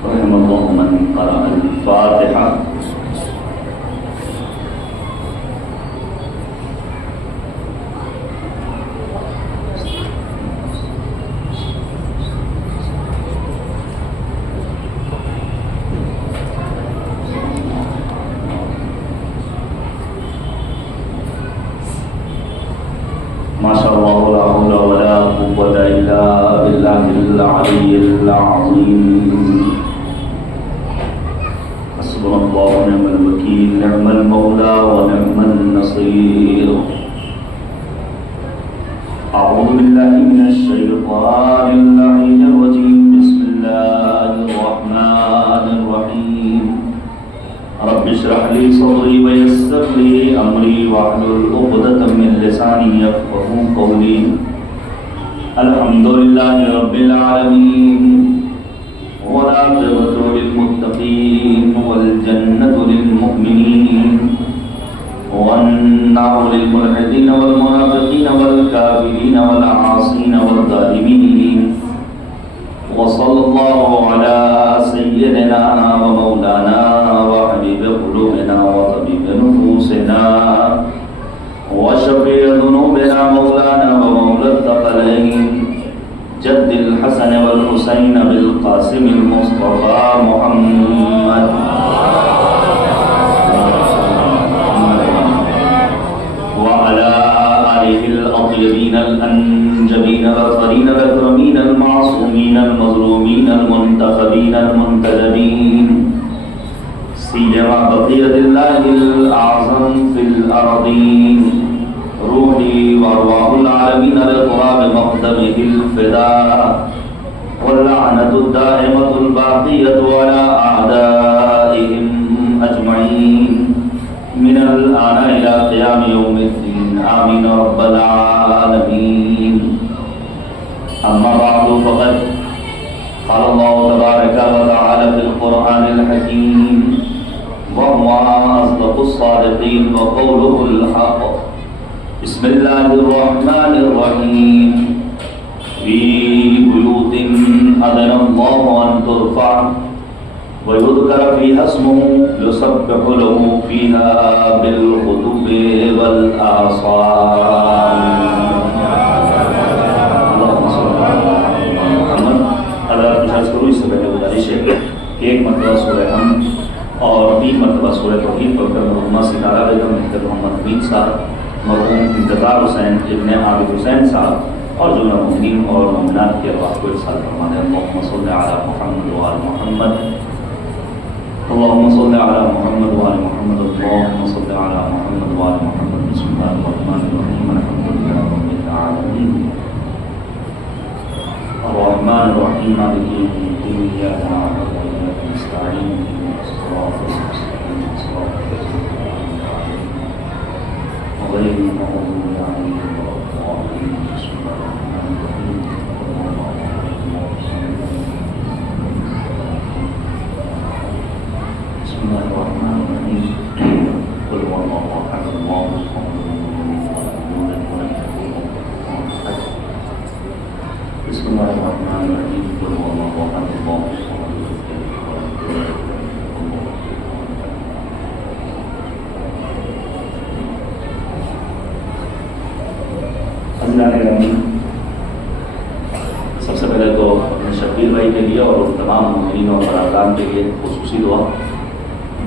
رحم الله من قرأ الفاتحة. ما شاء الله لا حول ولا قوة إلا بالله العلي العظيم. حسبنا الله ونعم الوكيل، نعم المولى ونعم النصير. أعوذ بالله من الشيطان اللعين الرجيم. بسم الله الرحمن الرحيم. رب اشرح لي صدري ويسر لي امري واحلل عقدة من لساني يفقهوا قولي. الحمد لله رب العالمين، والعاقبة للمتقين، والجنة للمؤمنين، والنار للملحدين والمنافقين والكافرين والعاصين والظالمين. وصلى الله على سيدنا ومولانا وحبيب قلوبنا وطبيب نفوسنا وشفيع ذنوبنا مولانا ومولى الثقلين جد الحسن والحسين بالقاسم المصطفى محمد وعلى آله الأطيبين الأنجبين الأطهرين الأكرمين المعصومين المظلومين المنتخبين المنتدبين، سيما بقية الله الأعظم في الأرضين، روحي وأرواح العالمين لقراب مقدمه الفداء، واللعنة الدائمة الباقية على أعدائهم أجمعين من الآن إلى قيام يوم الدين، آمين رب العالمين. أما بعد فقد قال الله تبارك وتعالى في القرآن الحكيم، وهو أصدق الصادقين وقوله الحق. بسم الله الرحمن الرحيم. في بيوت أذن الله أن ترفع ويذكر فيها اسمه يسبح له فيها بالغدو والآصال. اللهم صل على محمد. اللہ گزارش کرو اس سے پہلے گزارش ہے کہ ایک مرتبہ سورہ حمد اور 3 مرتبہ سورہ توحید پڑھ کر مرحومہ ستارہ بیگم مہتر محمد امین صاحب، مرحوم انتظار حسین ابن عابد حسین صاحب اور جملہ مومنین اور مومنات کی ارواح کو ارسال فرمانے. اللهم صل علی محمد وآل محمد. اللهم صل على محمد وآل محمد. اللهم صل على محمد وآل محمد. بسم الله الرحمن الرحيم. الحمد لله رب العالمين الرحمن الرحيم مالك يوم الدين. إياك نعبد وإياك نستعين. اهدنا الصراط المستقيم صراط الذين أنعمت عليهم غير المغضوب عليهم ولا الضالين. بسم الله الرحمن الرحيم. بسم الله الرحمن الرحيم. قل هو الله أحد الله الصمد لم يلد ولم يولد ولم يكن له كفوا أحد. بسم الله الرحمن الرحيم. قل هو الله أحد الله الصمد لم يلد ولم يولد ولم يكن له كفوا أحد. اللہ نے سب سے پہلے تو اپنے شبیر بھائی کے لیے اور تمام مومنین اور برادران کے لیے خصوصی دعا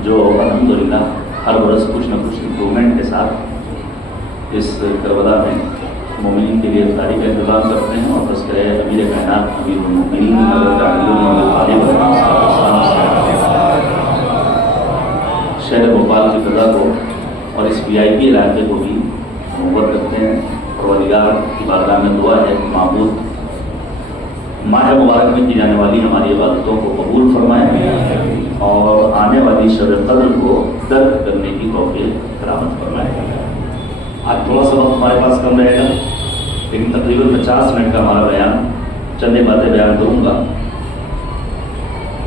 جو الحمدللہ ہر برس کچھ نہ کچھ امپرومنٹ کے ساتھ اس کربلا میں مومنین کے لیے افطاری کا انتظام کرتے ہیں. اور بس کرے امیر کائنات امیر المومنین شہر بھوپال کی فضا کو اور اس VIP علاقے کو بھی محبت کرتے ہیں. پروردگار کی بارگاہ میں دعا ہے کہ معبود ماہ مبارک میں کی جانے والی ہماری عبادتوں کو قبول فرمائیں اور آنے والی شب قدر کو درک کرنے کی توفیق کرامت فرمائیں. آج تھوڑا سا وقت ہمارے پاس کم رہے گا لیکن تقریباً 50 منٹ کا ہمارا بیان چند باتیں بیان کروں گا.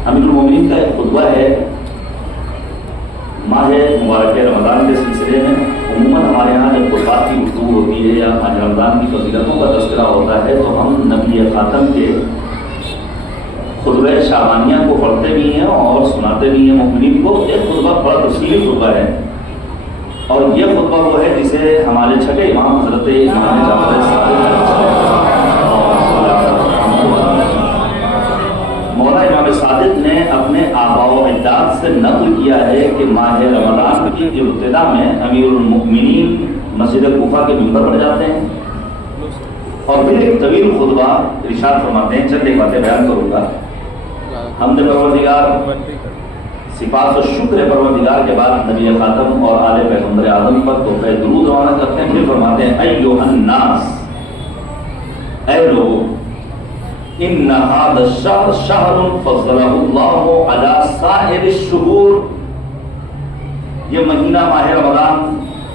امیر المومنین کا ایک خطبہ ہے ماہ مبارک رمضان کے سلسلے میں. عموماً ہمارے یہاں جب قربات کی گفتگو ہوتی ہے یا ماہ رمضان کی فضیلتوں کا تذکرہ ہوتا ہے تو ہم نبی خاتم کے خطبہ شعبانیہ کو پڑھتے بھی ہیں اور سناتے بھی ہیں مومنین کو. ایک خطبہ بڑا تفصیلی خطبہ ہے اور یہ خطبہ وہ ہے جسے ہمارے چھٹے امام حضرت امام جعفر صادق مولا امام صادق نے اپنے آباء و اجداد سے نقل کیا ہے کہ ماہ رمضان کی ابتدا میں امیر المؤمنین مسجد کوفہ کے ممبر پر جاتے ہیں اور پھر ایک طویل خطبہ ارشاد فرماتے ہیں. چند ایک باتیں بیان کروں گا. حمد پروردگار صفات و شکر پروردگار کے بعد نبی خاتم اور آل پیغمبر اعظم پر تحفہ درود روانہ کرتے ہیں. پھر فرماتے ہیں ایھا الناس، اے لوگو، ان هذا الشهر شهر فضله الله على سائر الشهور. یہ مہینہ ماہ رمضان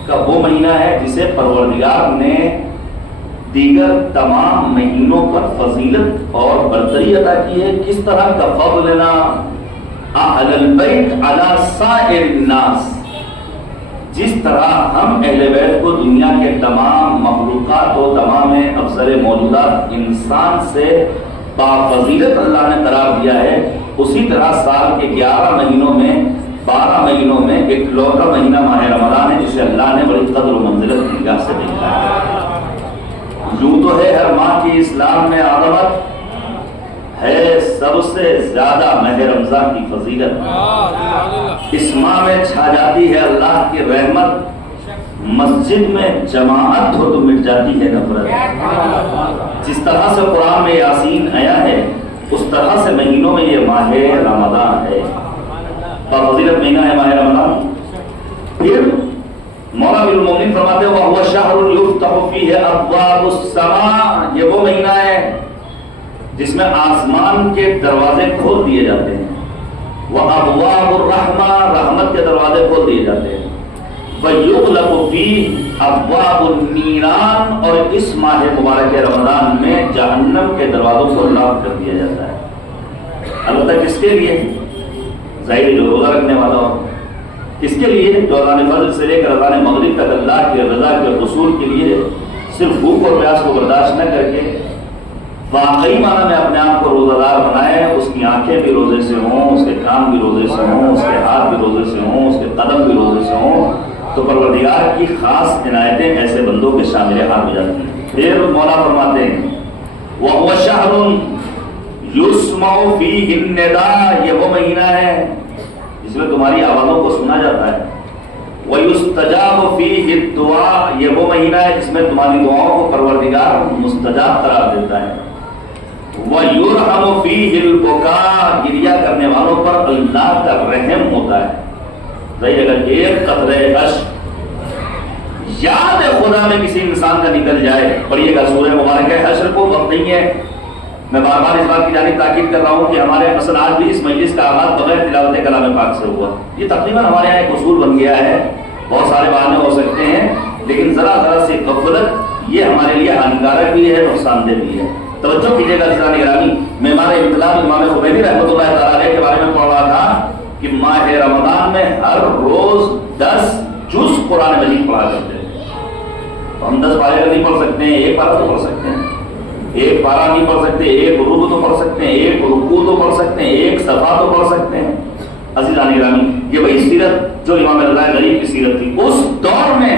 کا وہ مہینہ ہے جسے پروردگار نے دیگر تمام مہینوں پر فضیلت اور برتری عطا کی ہے. کس طرح کا فضلنا اہل البیت علی سائر الناس، جس طرح ہم اہل بیت کو دنیا کے تمام مخلوقات و تمام افضل موجودات انسان سے بافضیلت اللہ نے قرار دیا ہے، اسی طرح سال کے 11 مہینوں میں 12 مہینوں میں ایک لوٹا مہینہ ماہ رمضان ہے جسے اللہ نے بڑی قدر و منزلت کی نگاہ سے دیکھا ہے. یوں تو ہے ہر ماہ کی اسلام میں عظمت ہے، سب سے زیادہ ماہ رمضان کی فضیلت. اس ماہ میں چھا جاتی ہے اللہ کی رحمت، مسجد میں جماعت ہو تو مٹ جاتی ہے نفرت. جس طرح سے قرآن میں یاسین آیا ہے اس طرح سے مہینوں میں یہ ماہ رمضان ہے، فضیلت مہینہ ہے ماہ رمضان. پھر مولا امیر المومنین فرماتے ہیں وَهُوَ شَهْرٌ يُفْتَحُ فِيهِ أَبْوَابُ السَّمَاءِ. یہ وہ مہینہ ہے جس میں آسمان کے دروازے کھول دیے جاتے ہیں. وَأَبْوَابُ الرَّحْمَةِ، رحمت کے دروازے کھول دیے جاتے ہیں. وَيُغْلَقُ فِيهِ أَبْوَابُ النِّيرَانِ، اور اس ماہ مبارک رمضان میں جہنم کے دروازوں کو لاک کر دیا جاتا ہے. البتہ کس کے لیے؟ ظاہر جو روزہ رکھنے والا ہو. اس کے لیے جو اذان فجر سے لے کر اذان مغرب تک اللہ کی رضا کے حصول کے لیے صرف بھوک اور پیاس کو برداشت نہ کر کے واقعی معنی میں اپنے آپ کو روزہ دار بنائے. اس کی آنکھیں بھی روزے سے ہوں، اس کے کان بھی روزے سے ہوں، اس کے ہاتھ بھی روزے سے ہوں، اس کے قدم بھی روزے سے ہوں، تو پروردگار کی خاص عنایتیں ایسے بندوں کے شامل حال ہو جاتی ہیں. پھر مولا فرماتے ہیں وَهُوَ شَهْرٌ يُسْمَعُ فِيهِ النِّدَاء، یہ وہ مہینہ ہے جس میں تمہاری آوازوں کو سنا جاتا ہے. وَيُسْتَجَابُ فِيهِ الدُّعَاء، یہ وہ مہینہ ہے جس میں تمہاری دعاؤں کو پروردگار مستجاب قرار دیتا ہے. وَيُرْحَمُ فِيهِ الْبُكَاء، گریہ کرنے والوں پر اللہ کا رحم ہوتا ہے. بھائی اگر ایک قطرہ اشک یاد خدا میں کسی انسان کا نکل جائے، پڑھیے گا سورہ مبارکہ حشر کو وقت نہیں ہے. میں بار بار اس بات کی جانب تاکید کر رہا ہوں کہ ہمارے اصل آج بھی اس مجلس کا آغاز بغیر تلاوت کلام پاک سے ہوا. یہ تقریباً ہمارے یہاں ایک اصول بن گیا ہے. بہت سارے بہانے ہو سکتے ہیں لیکن ذرا سی غفلت یہ ہمارے لیے ہانیکارک بھی ہے، نقصان دہ بھی ہے. توجہ کیجیے گا عزیزان گرامی. معمار انقلاب امام خمینی رحمۃ اللہ تعالی علیہ کے بارے میں پڑھ رہا تھا کہ ماہ رمضان میں ہر روز 10 جز قرآن مجید پڑھا کرتے ہیں. تو ہم 10 پارے نہیں پڑھ سکتے ہیں، ایک پارہ تو پڑھ سکتے ہیں، ایک پارہ نہیں پڑھ سکتے، ایک رکوع تو پڑھ سکتے ہیں، ایک رکوع تو پڑھ سکتے ہیں، ایک صفحہ تو پڑھ سکتے ہیں. عزیزان گرامی، یہ وہی سیرت جو امام رضا غریب کی سیرت تھی. اس دور میں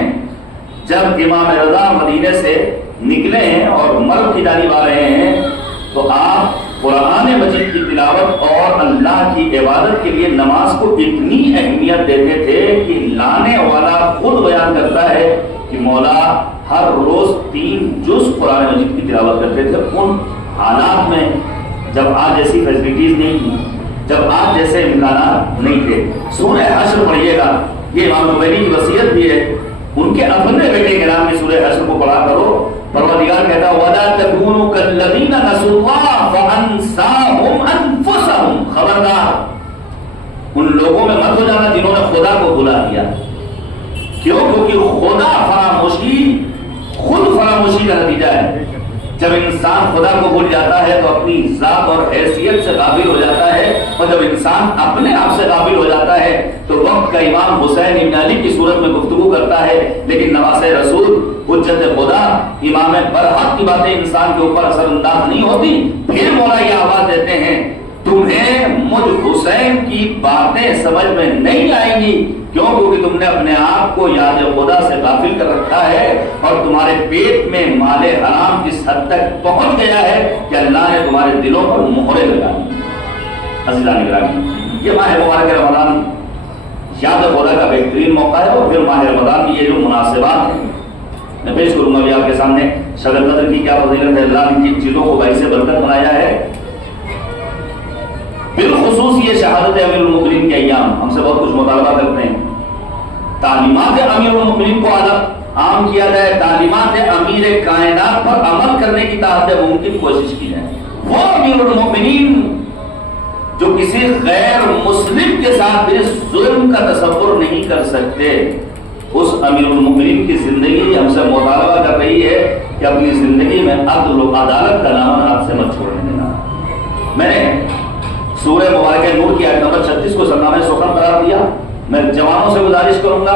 جب امام رضا مدینے سے نکلے ہیں اور مرو کی جانب آ رہے ہیں تو آپ قرآن مجید کی تلاوت اور اللہ کی عبادت کے لیے نماز کو اتنی اہمیت دیتے تھے کہ لانے والا خود بیان کرتا ہے کہ مولا ہر روز 3 جز قرآن مجید کی تلاوت کرتے تھے. ان حالات میں جب آج ایسی فیسلٹیز نہیں تھی، جب آج جیسے امکانات نہیں تھے. سورہ حشر پڑھیے گا، یہ امام خمینی کی وصیت بھی ہے. ان کے اپنے بیٹے کے نام میں سورہ حشر کو پڑھا کرو. پروردگار کہتا ہے وَلَا تَكُونُوا كَالَّذِينَ نَسُوا اللَّهَ فَأَنسَاهُمْ أَنفُسَهُمْ، خبردار ان لوگوں میں مت ہو جانا جنہوں نے خدا کو بھلا دیا. کیوں؟ کیونکہ خدا فراموشی خود فراموشی کا نتیجہ ہے. جب انسان خدا کو بھول جاتا ہے تو اپنی ذات اور حیثیت سے غافل ہو جاتا ہے، اور جب انسان اپنے آپ سے غافل ہو جاتا ہے تو وقت کا امام حسین ابن علی کی صورت میں گفتگو کرتا ہے، لیکن نواسۂ رسول حجت خدا امام برحق کی باتیں انسان کے اوپر اثر انداز نہیں ہوتی. پھر مولا یہ آواز دیتے ہیں تمہیں مجھ حسین کی باتیں سمجھ میں نہیں آئیں گی، کیوں؟ کیونکہ تم نے اپنے آپ کو یاد خدا سے غافل کر رکھا ہے اور تمہارے پیٹ میں مال حرام اس حد تک پہنچ گیا ہے کہ اللہ نے تمہارے دلوں پر مہرے لگا دی۔ عزیزان گرامی، یہ ماہ مبارک رمضان یاد خدا کا بہترین موقع ہے، اور پھر ماہ رمضان کی یہ جو مناسبات ہیں میں پیش کروں گا ابھی آپ کے سامنے۔ شب قدر کی کیا فضیلت ہے، اللہ نے کن چیزوں کو باعث برکت بنایا ہے۔ بالخصوص یہ شہادت امیر المؤمنین کے ایام ہم سے بہت کچھ مطالبہ کرتے ہیں، تعلیمات امیر المؤمنین کو عام کیا جائے، تعلیمات امیر کائنات پر عمل کرنے کی تحت ممکن کوشش کی جائے۔ وہ امیر المؤمنین جو کسی غیر مسلم کے ساتھ بھی ظلم کا تصور نہیں کر سکتے، اس امیر المؤمنین کی زندگی ہم سے مطالبہ کر رہی ہے کہ اپنی زندگی میں عدل و عدالت کا نام ہاتھ سے مت چھوڑنے دینا۔ میں نے سورہ مبارکہ نور کی آیت نمبر 36 کو سرنامہ سخن قرار دیا۔ میں جوانوں سے گزارش کروں گا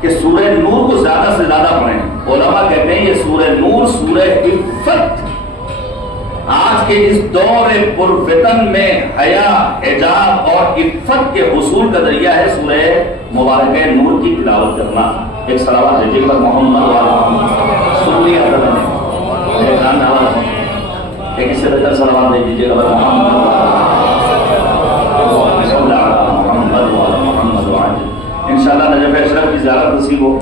کہ سورہ نور کو زیادہ سے زیادہ پڑھیں۔ علماء کہتے ہیں یہ سورہ نور سورہ عفت، آج کے اس دور پرفتن میں حیا، حجاب اور عفت کے حصول کا ذریعہ ہے سورہ مبارکہ نور کی تلاوت کرنا۔ ایک صلوات دیجیے گا محمد والا سن لیا حضرت نے، ایک اس سے بہتر صلوات دے دیجیے گا انشاءاللہ نجف اشرف کی زیارت نصیب ہو۔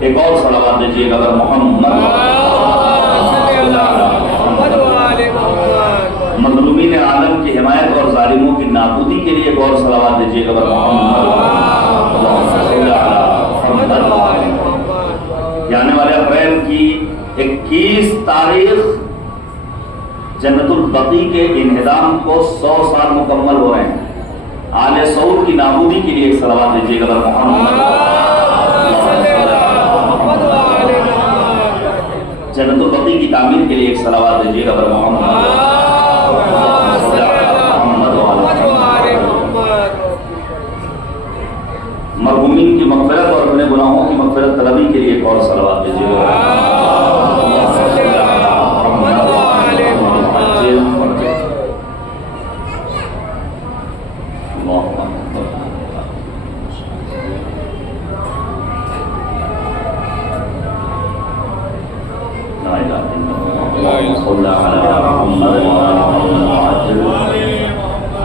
ایک اور صلوات دیجیے گا محمد، مظلومین عالم کی حمایت اور ظالموں کی نابودی کے لیے ایک اور صلوات دیجیے گا محمد۔ آنے والے اپریل کی 21 تاریخ جنت البقیع کے انہدام کو 100 سال مکمل ہو رہے ہیں۔ آل سعود کی نابودی کے لیے ایک صلوات دیجیے گا محمد۔ جنت البقیع کی تعمیر کے لیے ایک صلوات دیجیے گا محمد۔ مرحومین کی مغفرت اور اپنے گناہوں کی مغفرت طلبی کے لیے ایک اور صلوات دیجیے گا۔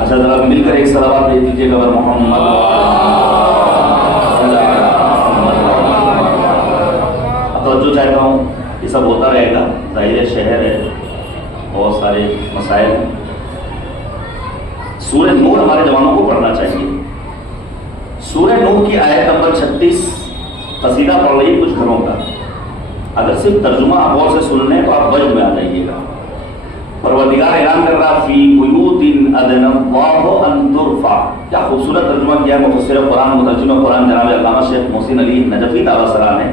اچھا ذرا مل کر ایک صلوات دے دیجیے گا محمد۔ توجہ چاہتا ہوں، یہ سب ہوتا رہے گا، ظاہر شہر ہے، بہت سارے مسائل ہیں۔ سورہ نور ہمارے جوانوں کو پڑھنا چاہیے۔ سورہ نور کی آیت نمبر 36 قصیدہ پڑھ رہی ہے کچھ گھروں کا، اگر صرف ترجمہ آپ غور سے سن لیں تو آپ وجد میں آ جائیے گا۔ پروردگار اعلان کر رہا فی بیوت اذن اللہ ان ترفع، کیا خوبصورت ترجمہ کیا ہے مفسر قرآن مترجم قرآن جناب علامہ شیخ محسن علی نجفی تعالیٰ سلام نے۔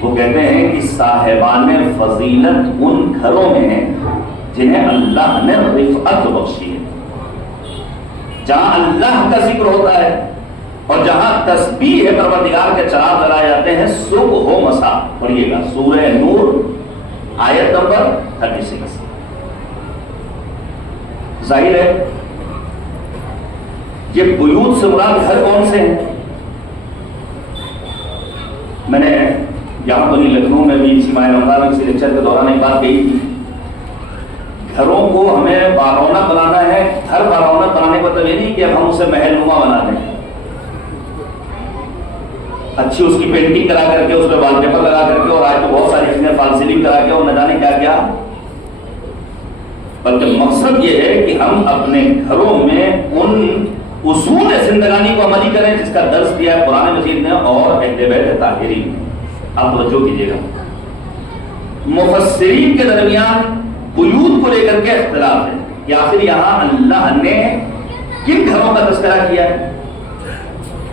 وہ کہتے ہیں کہ صاحبان فضیلت ان گھروں میں ہیں جنہیں اللہ نے رفعت بخشی ہے، جہاں اللہ کا ذکر ہوتا ہے اور جہاں تسبیح ہے پروردگار کے چراغ جلائے جاتے ہیں صبح و مساء۔ پڑھیے گا سورہ نور آیت نمبر 36۔ ظاہر ہے یہ بیوت سے مراد گھر کون سے ہیں؟ میں نے یہاں پر لکھنؤ میں بھی اسی ماہ رمضان میں کسی لیکچر کے دوران ایک بات کہی تھی، گھروں کو ہمیں بارونق بنانا ہے۔ گھر بارونق بنانے کا مطلب یہ نہیں کہ اب ہم اسے محل نما بنا دیں، اچھی اس کی پینٹنگ کرا کر کے اس پہ وال پیپر لگا کر کے، اور آج تو بہت ساری چیزیں فال سیلنگ کرا کے اور نہ جانے کیا کیا، بلکہ مقصد یہ ہے کہ ہم اپنے گھروں میں ان اصول زندگانی کو عملی کریں جس کا درس دیا ہے قرآن مجید نے اور اہل بیت طاہرین نے۔ آپ توجہ کیجیے گا، مفسرین کے درمیان بیوت کو لے کر کے اختلاف ہے کہ آخر یہاں اللہ نے کن گھروں کا تذکرہ کیا ہے۔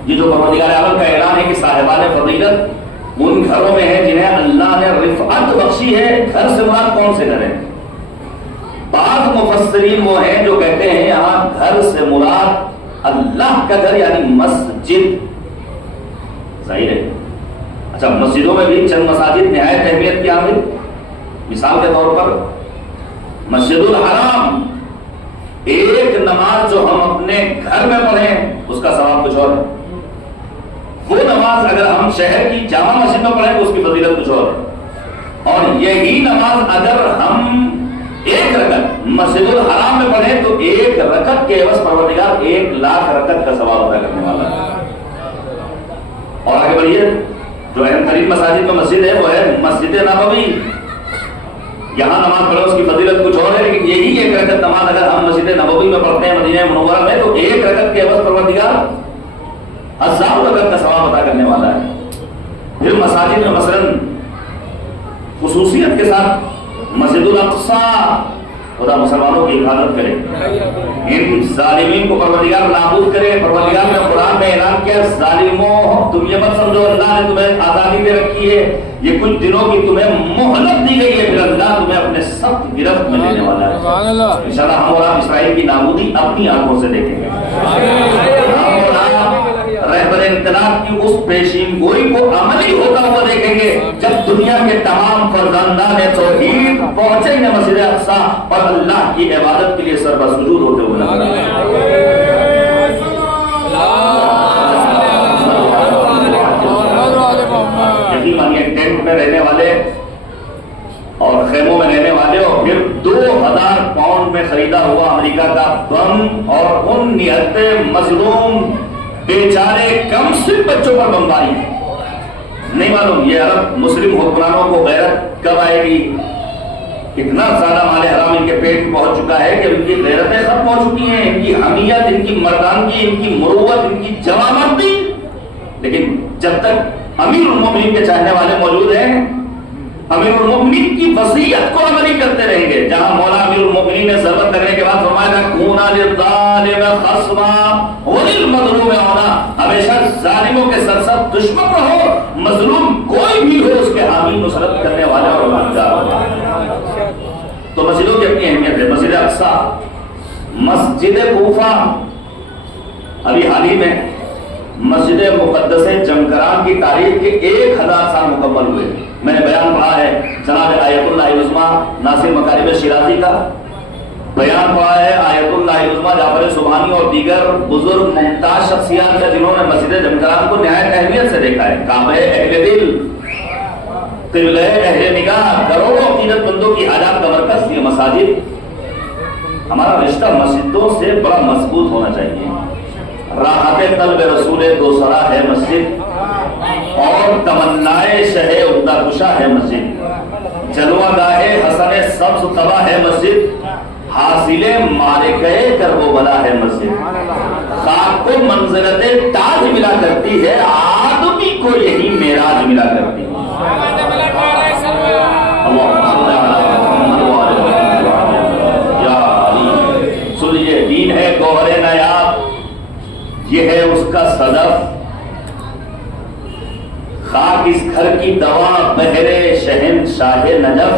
یہ جو پروردگار عالم کا اعلان ہے کہ صاحبان فضیلت ان گھروں میں ہے جنہیں اللہ نے رفعت بخشی ہے، گھر سے مراد کون سے گھر ہیں؟ بعض مفسرین وہ ہیں جو کہتے ہیں یہاں گھر سے مراد اللہ کا گھر یعنی مسجد۔ ظاہر ہے اچھا مسجدوں میں بھی چند مساجد نہایت اہمیت کی حامل، مثال کے طور پر مسجد الحرام ایک نماز جو ہم اپنے گھر میں پڑھیں اس کا ثواب کچھ اور ہے، وہ نماز اگر ہم شہر کی جامع مسجد میں پڑھیں تو اس کی فضیلت کچھ اور ہے، اور یہی نماز اگر ہم ایک رکعت مسجد الحرام میں پڑھیں تو ایک رکعت کے عوض پروردگار 1,00,000 رکعت کا ثواب ادا کرنے والا ہے۔ اور آگے بڑھیے، جو اہم ترین مساجد میں مسجد ہے وہ ہے مسجد نبوی، یہاں نماز پڑھو اس کی فضیلت کچھ اور ہے، لیکن یہی ایک رکعت نماز اگر ہم مسجد نبوی میں پڑھتے ہیں مدینہ منورہ میں تو ایک رکعت کے عوض پروردگار 1000 رکعت کا ثواب عطا کرنے والا ہے۔ پھر مساجد میں مثلاً خصوصیت کے ساتھ مسجد الاقصیٰ، خدا مسلمانوں کی حفاظت کرے، ان ظالمین کو پروردگار نابود کرے۔ پروردگار نے قرآن میں اعلان کیا، ظالموں تم یہ مت سمجھو اللہ نے تمہیں آزادی دے رکھی ہے، یہ کچھ دنوں کی تمہیں مہلت دی گئی ہے، پھر اللہ تمہیں اپنے سخت گرفت میں لینے والا ہے۔ انشاءاللہ ہم اور آپ اسرائیل کی نابودی اپنی آنکھوں سے دیکھیں گے، ہم اور آپ رہبر انقلاب کی اس پیشین گوئی کو عملی ہوتا ہوا دیکھیں گے جب دنیا کے تمام فرزندان توحید پہنچیں گے مسجد اقصیٰ اور اللہ کی عبادت کے لیے سر بسجود ہوتے ہوئے نظر آئیں گے۔ یقین مانیے ٹینٹ میں رہنے والے اور خیموں میں رہنے والے اور پھر 2000 پاؤنڈ میں خریدا ہوا امریکہ کا بم اور ان نہتے مظلوم بیچارے کم صرف بچوں پر بمباری، نہیں معلوم یہ عرب مسلم حکمرانوں کو غیرت کب آئے گی۔ اتنا زیادہ مال حرام ان کے پیٹ پہنچ چکا ہے کہ ان کی غیرتیں ختم ہو چکی ہیں، ان کی حمیت، ان کی مردانگی، ان کی مروت، ان کی جوامردی، لیکن جب تک امیر المومنین کے چاہنے والے موجود ہیں امیر المومنین کی وصیت کو عملی کرتے رہیں گے۔ جہاں مولا امیر المومنین نے ضرورت کرنے کے بعد فرمایا تھا کونا للظالم خصما وللمظلوم عونا، ہمیشہ ظالموں کے سرسب دشمن رہو، مظلوم کوئی بھی ہو اس کے حامی نصرت کرنے والا اور مددگار۔ تو مسجدوں کی اپنی اہمیت ہے۔ مسجد اقصیٰ، مسجد کوفہ، ابھی حال ہی میں مسجد مقدس جمکران کی تاریخ کے 1000 سال مکمل ہوئے۔ میں نے بیان پڑھا ہے جناب آیت اللہ عظمیٰ ناصر مکارم شیرازی کا، بیان پڑھا ہے آیت اللہ عظمیٰ جعفر سبحانی اور دیگر بزرگ ممتاز شخصیات کا جنہوں نے مسجد جمکران کو نہایت اہمیت سے دیکھا ہے۔ کعبہ اہل دل، قبلہ اہل نگاہ، کروڑوں عقیدت مندوں کی حاجات کا مرکز یہ مساجد۔ ہمارا رشتہ مسجدوں سے بڑا مضبوط ہونا چاہیے۔ راحت قلب رسول دوسرا ہے مسجد اور تمنائے شہ عقدہ کشا ہے مسجد، جلوہ گاہ حسن سبز طبع ہے مسجد، حاصل مارکہ کربلا ہے مسجد، خاک کو منزلت تاج ملا کرتی ہے، آدمی کو یہی معراج ملا کرتی ہے۔ سن لیجیے، دین ہے گوہر نایاب، یہ ہے اس کا صدف، خاک اس گھر کی دوا بہرے شہنشاہ نجف،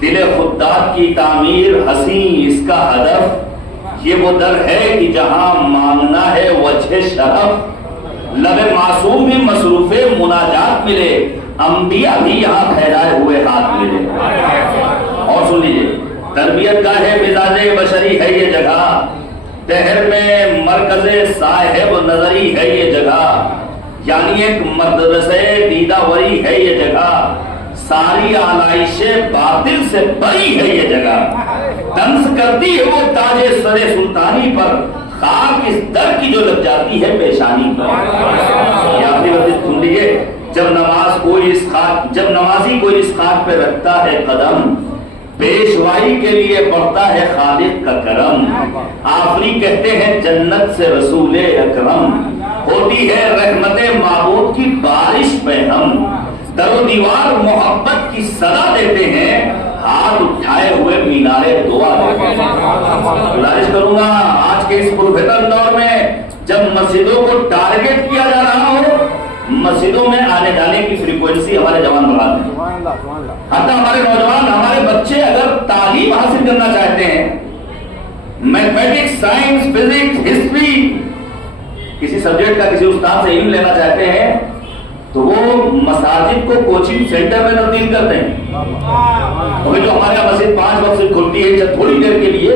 دل خدات کی تعمیر حسین اس کا ہدف، یہ وہ در ہے کہ جہاں مانگنا ہے وجہ شرف، لب معصوم بھی مصروف مناجات ملے، انبیاء بھی یہاں پھیلائے ہوئے ہاتھ ملے۔ اور سن لیجیے، تربیت گاہ مزاج بشری ہے یہ جگہ، دہر میں مرکز صاحب نظری ہے یہ جگہ، یعنی ایک مدرسے دیدہ وری ہے یہ جگہ، ساری آلائش باطل سے بری ہے یہ جگہ، طنز کرتی ہے وہ تاج سر سلطانی پر، خاک اس در کی جو لگ جاتی ہے پیشانی پر۔ یہ آخری وقت سن لیجیے، جب نمازی کوئی اس خاک پہ رکھتا ہے قدم، پیشوائی کے لیے بڑھتا ہے خالق کا کرم، آفری کہتے ہیں جنت سے رسول اکرم، ہوتی ہے رحمت معبود کی بارش پہ ہم، در و دیوار محبت کی صدا دیتے ہیں، ہاتھ اٹھائے ہوئے مینار دعا دیتے ہیں۔ گزارش کروں گا آج کے اس پرفتن دور میں جب مسجدوں کو ٹارگٹ کیا جا رہا ہو، مسجدوں میں آنے جانے کی فریکوینسی ہمارے جوان بڑھا دیں، حتی ہمارے نوجوان، ہمارے بچے اگر تعلیم حاصل کرنا چاہتے ہیں، میتھمیٹکس، سائنس، فزکس، ہسٹری، کسی سبجیکٹ کا کسی استاد سے علم لینا چاہتے ہیں تو وہ مساجد کو کوچنگ سینٹر میں تبدیل کرتے ہیں۔ جو ہمارے یہاں مسجد 5 وقت سے کھلتی ہے تھوڑی دیر کے لیے،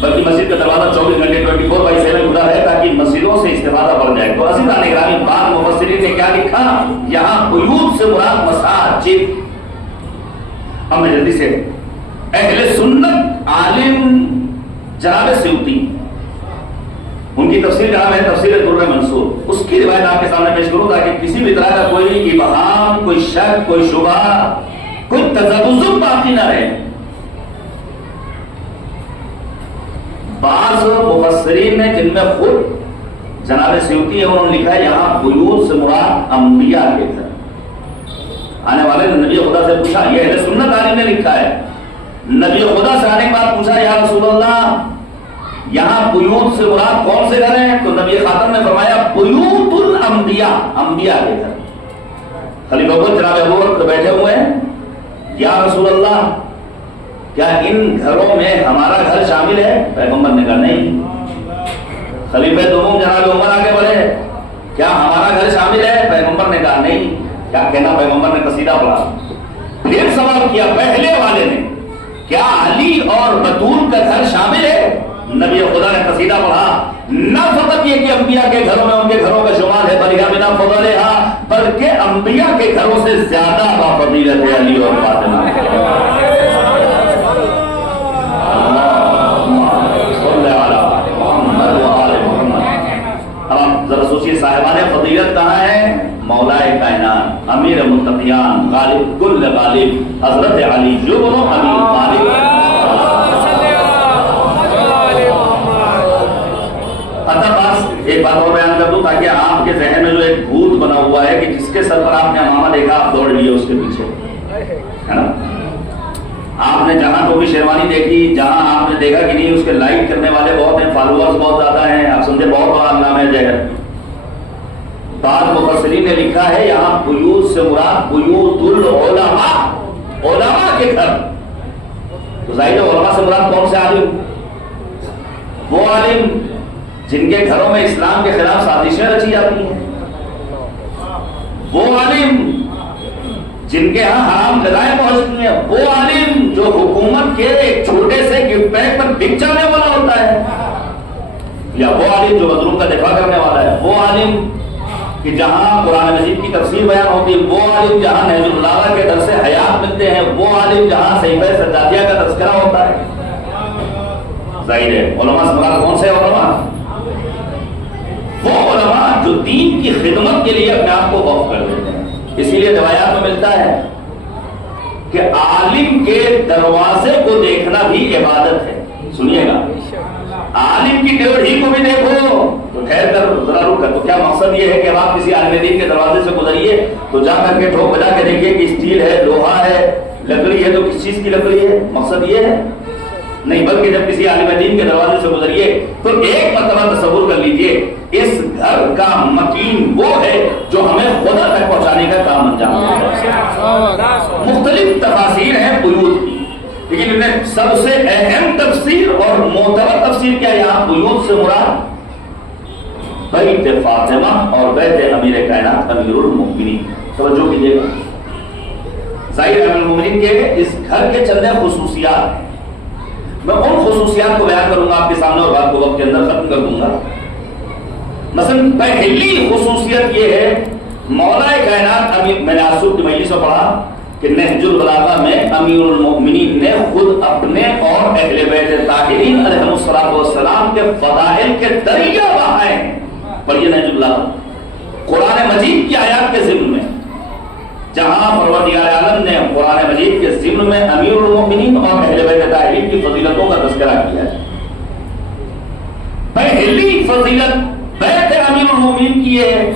بلکہ مسجد کا دروازہ 24 گھنٹے 24/7 کھلا ہے تاکہ مسجدوں سے استفادہ بڑھ جائے. تو عزیزان اکرامی، بعض مفسرین نے کیا لکھا؟ یہاں بیوت سے مراد مساجد. اب میں جلدی سے اہل سنت عالم جناب سیوطی، ان کی تفسیر جناب ہے تفسیر در منصور، اس کی روایت آپ کے سامنے پیش کروں تاکہ کسی بھی طرح کا کوئی ابہام، کوئی شک، کوئی شبہ، کوئی تذبذب باقی نہ رہے. بعض مفسرین نے جن میں خود جناب سیوطی ہے انہوں نے لکھا ہے یہاں بیوت سے مراد انبیاء کے گھر. آنے والے نے نبی خدا سے پوچھا، یہ اہل سنت عالم نے لکھا ہے، نبی خدا سے آنے کے بعد پوچھا یا رسول اللہ یہاں بیوت سے مراد کون سے گھر ہیں؟ تو نبی خاتم نے فرمایا بیوت الانبیاء، انبیاء کے گھر. خلیفہ کو جناب ابو بکر بیٹھے ہوئے ہیں، یا رسول اللہ کیا ان گھروں میں ہمارا گھر شامل ہے؟ پیغمبر نے کہا نہیں. خلیفہ دوم جناب عمر آگے بڑھے، کیا ہمارا گھر شامل ہے؟ پیغمبر نے کہا نہیں. کیا کہنا؟ پیغمبر نے قصیدہ پڑھا. پھر سوال کیا پہلے والے نے، کیا علی اور بطول کا گھر شامل ہے؟ نبی خدا نے قصیدہ پڑھا. نہ فقط یہ کہ انبیاء کے گھروں میں ان کے گھروں کا شمار ہے بلکہ انبیاء کے گھروں سے زیادہ بافضیلت ہے علی اور فاطمہ. اب آپ ذرا سوچیے صاحبان فضیلت کہاں ہے؟ مولائے کائنات، امیر متقیان، غالب کل غالب، حضرت علی جبر علی غالب. ایک بات اور بیان کر دوں تاکہ آپ کے ذہن میں جو ایک بھوت بنا ہوا ہے کہ جس کے سر پر آپ نے امامہ دیکھا آپ دوڑ لیے اس کے پیچھے، ہے نا؟ آپ نے جہاں کو بھی شیروانی دیکھی، جہاں آپ نے دیکھا کہ نہیں اس کے لائک کرنے والے بہت ہیں، فالوورز بہت زیادہ ہیں، آپ سمجھے بہت بڑا نام ہے جہر. بعض مفسرین نے لکھا ہے یہاں بیوت سے مراد بیوت العلماء، علماء کے گھر. تو ظاہر ہے علماء سے مراد کون سے عالم؟ وہ عالم جن کے گھروں میں اسلام کے خلاف سازشیں رچی جاتی ہیں، وہ عالم جن کے ہاں حرام غذائیں پہنچتی ہیں، وہ عالم جو حکومت کے ایک چھوٹے سے گفٹ پیک پر بک جانے والا ہوتا ہے، یا وہ عالم جو مظلوم کا دفاع کرنے والا ہے، وہ عالم کہ جہاں قرآن مجید کی تفسیر بیان ہوتی ہے، وہ عالم جہاں نہج البلاغہ کے درس حیات ملتے ہیں، وہ عالم جہاں صحیفہ سجادیہ کا تذکرہ ہوتا ہے. ظاہر ہے علماء سے مراد کون سے علماء؟ وہ علماء جو دین کی خدمت کے لیے اپنے آپ کو وقف کر دیتے ہیں. اسی لیے روایات میں ملتا ہے کہ عالم کے دروازے کو دیکھنا بھی عبادت ہے. سنیے گا، عالم کی ڈیوڑھی کو بھی دیکھو تو ٹھہر کر ذرا رک کر. تو کیا مقصد یہ ہے کہ آپ کسی عالم دین کے دروازے سے گزریے تو جا کر کے ٹھوک بجا کے دیکھیے کہ اسٹیل ہے، لوہا ہے، لکڑی ہے، تو کس چیز کی لکڑی ہے؟ مقصد یہ ہے نہیں، بلکہ جب کسی عالم دین کے دروازے سے گزریے تو ایک مرتبہ تصور کر لیجئے اس گھر کا مکین وہ ہے جو ہمیں خدا تک پہنچانے کا کام انجام ہے. مختلف تفاسیر ہیں بیوت کی، لیکن انہیں سب سے اہم تفسیر اور معتبر تفسیر کیا؟ یہاں بیوت سے مراد بیت فاطمہ اور بیت امیر کائنات امیر المؤمنین. توجہ کیجیے گا، ظاہر امیر المؤمنین کے اس گھر کے چند خصوصیات ہیں. میں ان خصوصیات کو بیان کروں گا آپ کے سامنے اور بات کو وقت کے اندر ختم کر دوں گا. مثلا پہلی خصوصیت یہ ہے مولا کائنات امیر، میں نے آسود کی مجلس میں پڑھا کہ نہج البلاغہ میں امیر المؤمنین نے خود اپنے اور اہل بیت طاہرین علیہ السلام کے فضائل کے دریا بہائے ہیں. پڑھیے نہج البلاغہ قرآن مجید کی آیات کے ضمن میں، جہاں پروردگار عالم نے قرآن مجید کے ضمن میں امیر المؤمنین اور اہل بیت طاہرین کی فضیلتوں کا تذکرہ کیا ہے. پہلی فضیلت بیت امیر المؤمنین کی ہے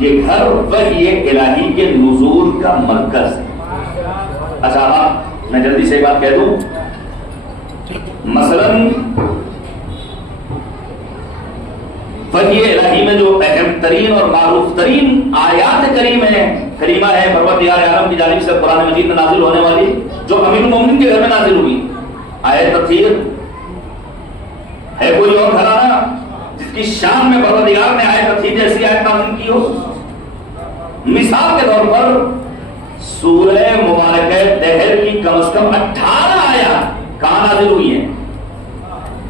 یہ گھر وحی الہی کے نزول کا مرکز ہے. اچھا آپ میں جلدی سے ایک بات کہہ دوں، مثلا وحی الہی میں جو اہم ترین اور معروف ترین آیات کریمہ ہے پروردگار عالم کی جانب سے قرآن مجید میں نازل ہونے والی، جو امیر المؤمنین کے گھر میں نازل ہوئی. آیت تطہیر ہے کوئی اور گھرانہ جس کی شان میں پروردگار نے آیت تطہیر جیسی آیت نازل کی ہو؟ مثال کے طور پر سورہ مبارکہ دہر کی کم از کم 18 آیات کہاں نازل ہوئی ہیں؟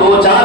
2-4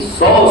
100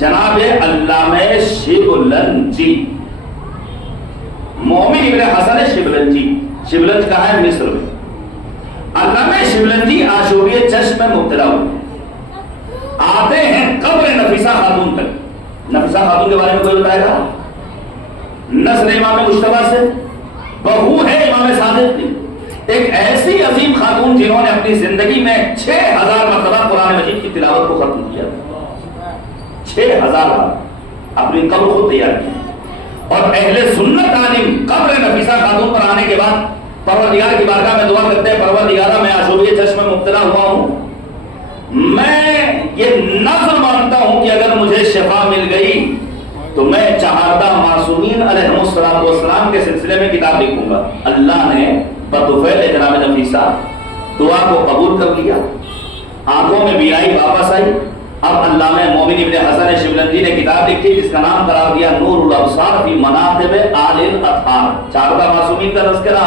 جناب علامہ شبلنجی، مومن ابن حسن شبلنجی، شبلنج کہاں ہے؟ مصر میں۔ علامہ شبلنجی آشوبی چشم میں مبتلا ہوئے، آتے ہیں قبر نفیسہ خاتون تک۔ نفیسہ خاتون کے بارے میں کوئی بتائے گا؟ نسل امام مجتبی سے، بہو ہے امام صادق کی، ایک ایسی عظیم خاتون جنہوں نے اپنی زندگی میں 6000 مرتبہ قرآن مجید کی تلاوت کو ختم کیا، 6000 بار اپنی قبر خود تیار کی۔ اور اہل سنت عالم قبر نفیسہ خاتون پر آنے کے بعد پروردگار کی بارگاہ میں دعا کرتے ہیں، پروردگارہ میں آشوبی چشم میں مبتلا ہوا ہوں، میں یہ نظر مانتا ہوں کہ اگر مجھے شفا مل گئی تو میں چہاردہ معصومین علیہ السلام کے سلسلے میں کتاب لکھوں گا۔ اللہ نے بطفیل جناب نفیسہ دعا کو قبول کر لیا، آنکھوں میں بینائی واپس آئی۔ اب علامہ مومن ابن حسن شبلنجی نے کتاب لکھی جس کا نام قرار دیا نور الابصار فی مناقب آل الاطہار، چہاردہ معصومین کا تذکرہ،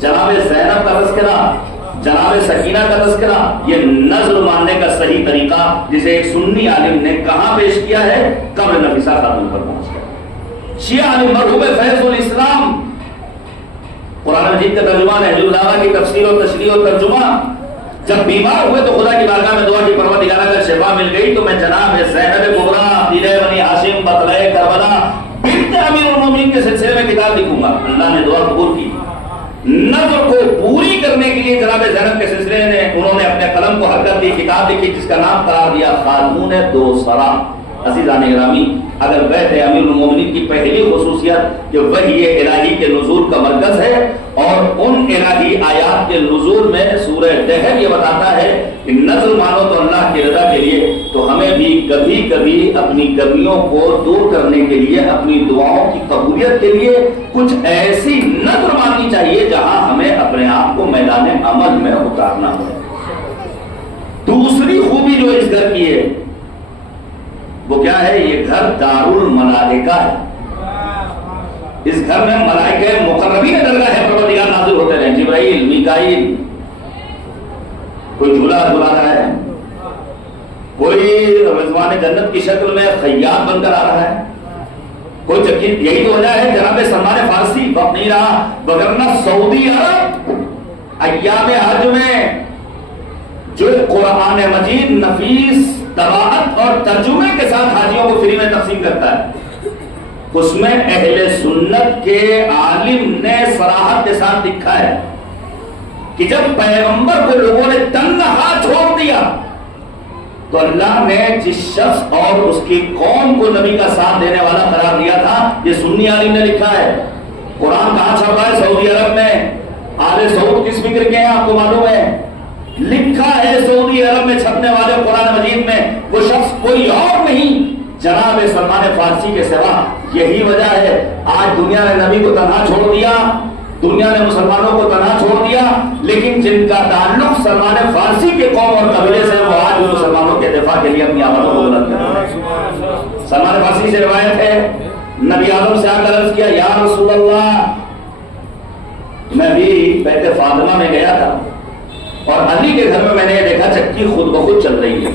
جناب زینب کا تذکرہ، جناب سکینہ کا تذکرہ۔ یہ نظر ماننے کا صحیح طریقہ جسے ایک سنی عالم نے کہاں پیش کیا ہے؟ قبر نفیسہ خاتون پر پہنچ گیا۔ شیعہ عالم مرحوم فیض الاسلام قرآن مجید کا ترجمہ، نہج البلاغہ کی تفسیر اور تشریح اور ترجمہ، جب بیمار ہوئے تو خدا کی بارگاہ میں دعا کی، پروردگارہ اگر شفا مل گئی تو میں جناب زینب کبریٰ پیرے بنی ہاشم بطلہ کربلا بنت امیر المومنین کے سلسلے میں کتاب لکھوں گا۔ اللہ نے دعا قبول کی۔ نظر کو پوری کرنے کے لیے جناب زینب کے سلسلے میں انہوں نے اپنے قلم کو حرکت دی، کتاب لکھی جس کا نام قرار دیا خاتون دوسرا۔ عزیزان گرامی، اگر بیت امیر المومنین کی پہلی خصوصیت کہ وحی الہی کے نزول کا مرکز ہے، اور ان الہی آیات کے نزول میں سورہ دہر یہ بتاتا ہے کہ نظر مانو تو اللہ کی رضا کے لیے، تو ہمیں بھی کبھی کبھی اپنی کمیوں کو دور کرنے کے لیے، اپنی دعاؤں کی قبولیت کے لیے کچھ ایسی نظر ماننی چاہیے جہاں ہمیں اپنے آپ کو میدان عمل میں اتارنا ہو۔ دوسری خوبی جو اس گھر کی ہے وہ کیا ہے؟ یہ گھر دارالملائکہ ہے۔ اس گھر میں ملائکہ مقربین درگاہ ہے، پروردگار نازل ہوتے رہے، جبرائیل، میکائیل۔ کوئی جھولا جھولا رہا ہے، کوئی رضوان جنت کی شکل میں خیاط بن کر آ رہا ہے، کوئی چکی۔ یہی تو وجہ ہے جناب سلمان فارسی وقت نہیں رہا، وگرنہ سعودی عرب ایام حج میں جو قرآن مجید نفیس طباعت اور ترجمے کے ساتھ حاجیوں کو فری میں تقسیم کرتا ہے، اس میں اہل سنت کے عالم نے صراحت کے ساتھ لکھا ہے کہ جب پیغمبر کو لوگوں نے تنہا چھوڑ دیا تو اللہ نے جس شخص اور اس کی قوم کو نبی کا ساتھ دینے والا قرار دیا تھا، یہ سنی عالم نے لکھا ہے۔ قرآن کہاں چھپ رہا ہے؟ سعودی عرب میں۔ آل سعود کس فکر کے ہیں آپ کو معلوم ہے؟ لکھا ہے سعودی عرب میں چھپنے والے قرآن مجید میں وہ شخص کوئی اور نہیں جناب سلمان فارسی کے سوا۔ یہی وجہ ہے آج دنیا نے نبی کو تنہا چھوڑ دیا، دنیا نے مسلمانوں کو تنہا چھوڑ دیا، لیکن جن کا تعلق سلمان فارسی کے قوم اور قبیلے سے وہ آج مسلمانوں کے دفاع کے لیے اپنی آوازوں کو بلند کر رہے ہیں۔ سلمان فارسی سے روایت ہے، نبی آدم سے آ کر عرض کیا، یا رسول اللہ، میں بھی بیت فاطمہ میں گیا تھا اور علی کے گھر میں نے یہ دیکھا چکی خود بخود چل رہی ہے۔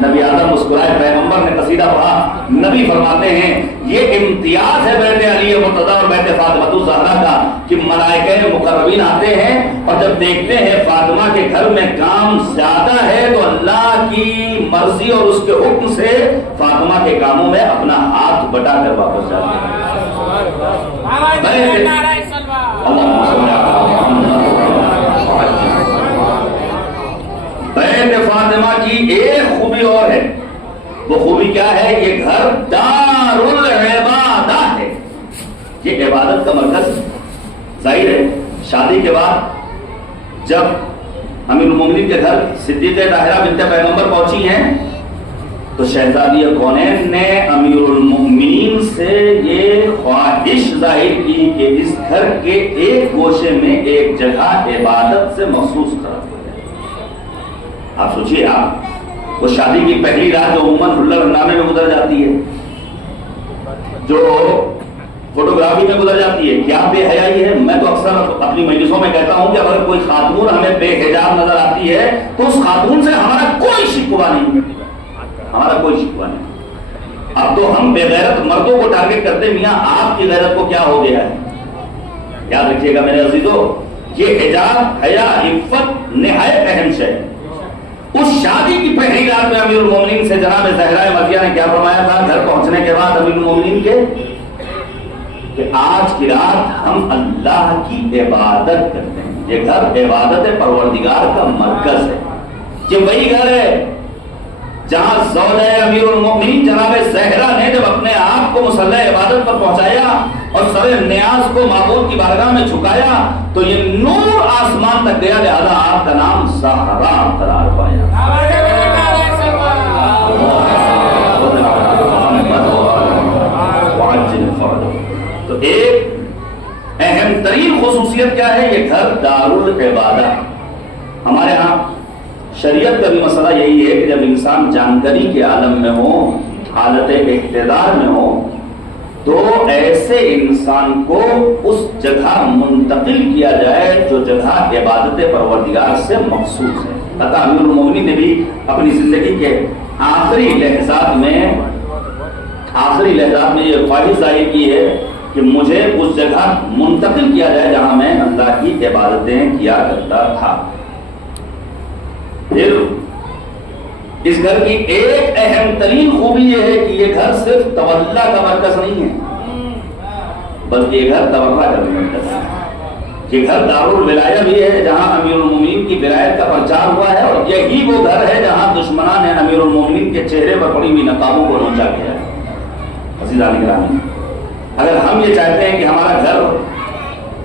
نبی آدم مسکرائے، پیغمبر نے قصیدہ پڑھا۔ نبی فرماتے ہیں یہ امتیاز ہے بیت علی مرتضیٰ اور بیت فاطمہ الزہرا کا کہ ملائکہ مقربین آتے ہیں اور جب دیکھتے ہیں فاطمہ کے گھر میں کام زیادہ ہے تو اللہ کی مرضی اور اس کے حکم سے فاطمہ کے کاموں میں اپنا ہاتھ بٹا کر واپس جاتے ہیں۔ بیت فاطمہ کی ایک خوبی اور ہے، وہ خوبی کیا ہے؟ یہ گھر دار العبادہ ہے، یہ عبادت کا مرکز۔ ظاہر ہے شادی کے بعد جب امیر المومنین کے گھر صدیقہ طاہرہ بنت پیغمبر پہنچی ہیں تو شہزادی کونین نے امیر المومنین سے یہ خواہش ظاہر کی کہ اس گھر کے ایک گوشے میں ایک جگہ عبادت سے مخصوص قرار دے۔ آپ سوچئے، آپ وہ شادی کی پہلی رات جو عموماً حلہ رنگامے میں گزر جاتی ہے، جو فوٹوگرافی میں گزر جاتی ہے، کیا بے حیائی ہے۔ میں تو اکثر اپنی مجلسوں میں کہتا ہوں کہ اگر کوئی خاتون ہمیں بے حجاب نظر آتی ہے تو اس خاتون سے ہمارا کوئی شکوہ نہیں، ہمارا کوئی شکوہ نہیں۔ اب تو ہم بے غیرت مردوں کو ٹارگٹ کرتے، میاں آپ کی غیرت کو کیا ہو گیا ہے؟ یاد رکھیے گا میرے عزیزو، یہ حجاب، حیا، عفت نہایت اہم ہے۔ اس شادی کی پہلی رات میں امیر المومنین سے جناب زہرا مرضیہ نے کیا فرمایا تھا گھر پہنچنے کے بعد امیر المومنین کے، کہ آج کی رات ہم اللہ کی عبادت کرتے ہیں، یہ گھر عبادت پروردگار کا مرکز ہے، یہ وہی گھر ہے جہاں زوجہ امیر المومنین جناب زہرا نے جب اپنے آپ کو مصلی عبادت پر پہنچایا اور سر نیاز کو معبود کی بارگاہ میں جھکایا تو یہ نور آسمان تک گیا، لہذا آپ کا نام زہرا قرار پایا۔ تو ایک اہم ترین خصوصیت کیا ہے؟ یہ گھر دارالعبادہ۔ ہمارے ہاں شریعت کا بھی مسئلہ یہی ہے کہ جب انسان جانکاری کے عالم میں ہو، حالت اقتدار میں ہو، تو ایسے انسان کو اس جگہ منتقل کیا جائے جو جگہ عبادت پروردگار سے مخصوص ہے۔ عطا امیر المومنین نے بھی اپنی زندگی کے آخری لحظات میں یہ خواہش ظاہر کی ہے کہ مجھے اس جگہ منتقل کیا جائے جہاں میں اللہ کی عبادتیں کیا کرتا تھا۔ پھر اس گھر کی ایک اہم ترین خوبی یہ ہے کہ یہ گھر صرف تولہ کا مرکز نہیں ہے، بلکہ یہ گھر تبرہ کا بھی مرکز ہے۔ یہ گھر دارالولایہ بھی ہے جہاں امیر المومنین کی ولایت کا پرچار ہوا ہے، اور یہی وہ گھر ہے جہاں دشمنان نے امیر المومنین کے چہرے پر پڑی ہوئی نقابوں کو نوچا کیا ہے۔ عزیزان گرامی، اگر ہم یہ چاہتے ہیں کہ ہمارا گھر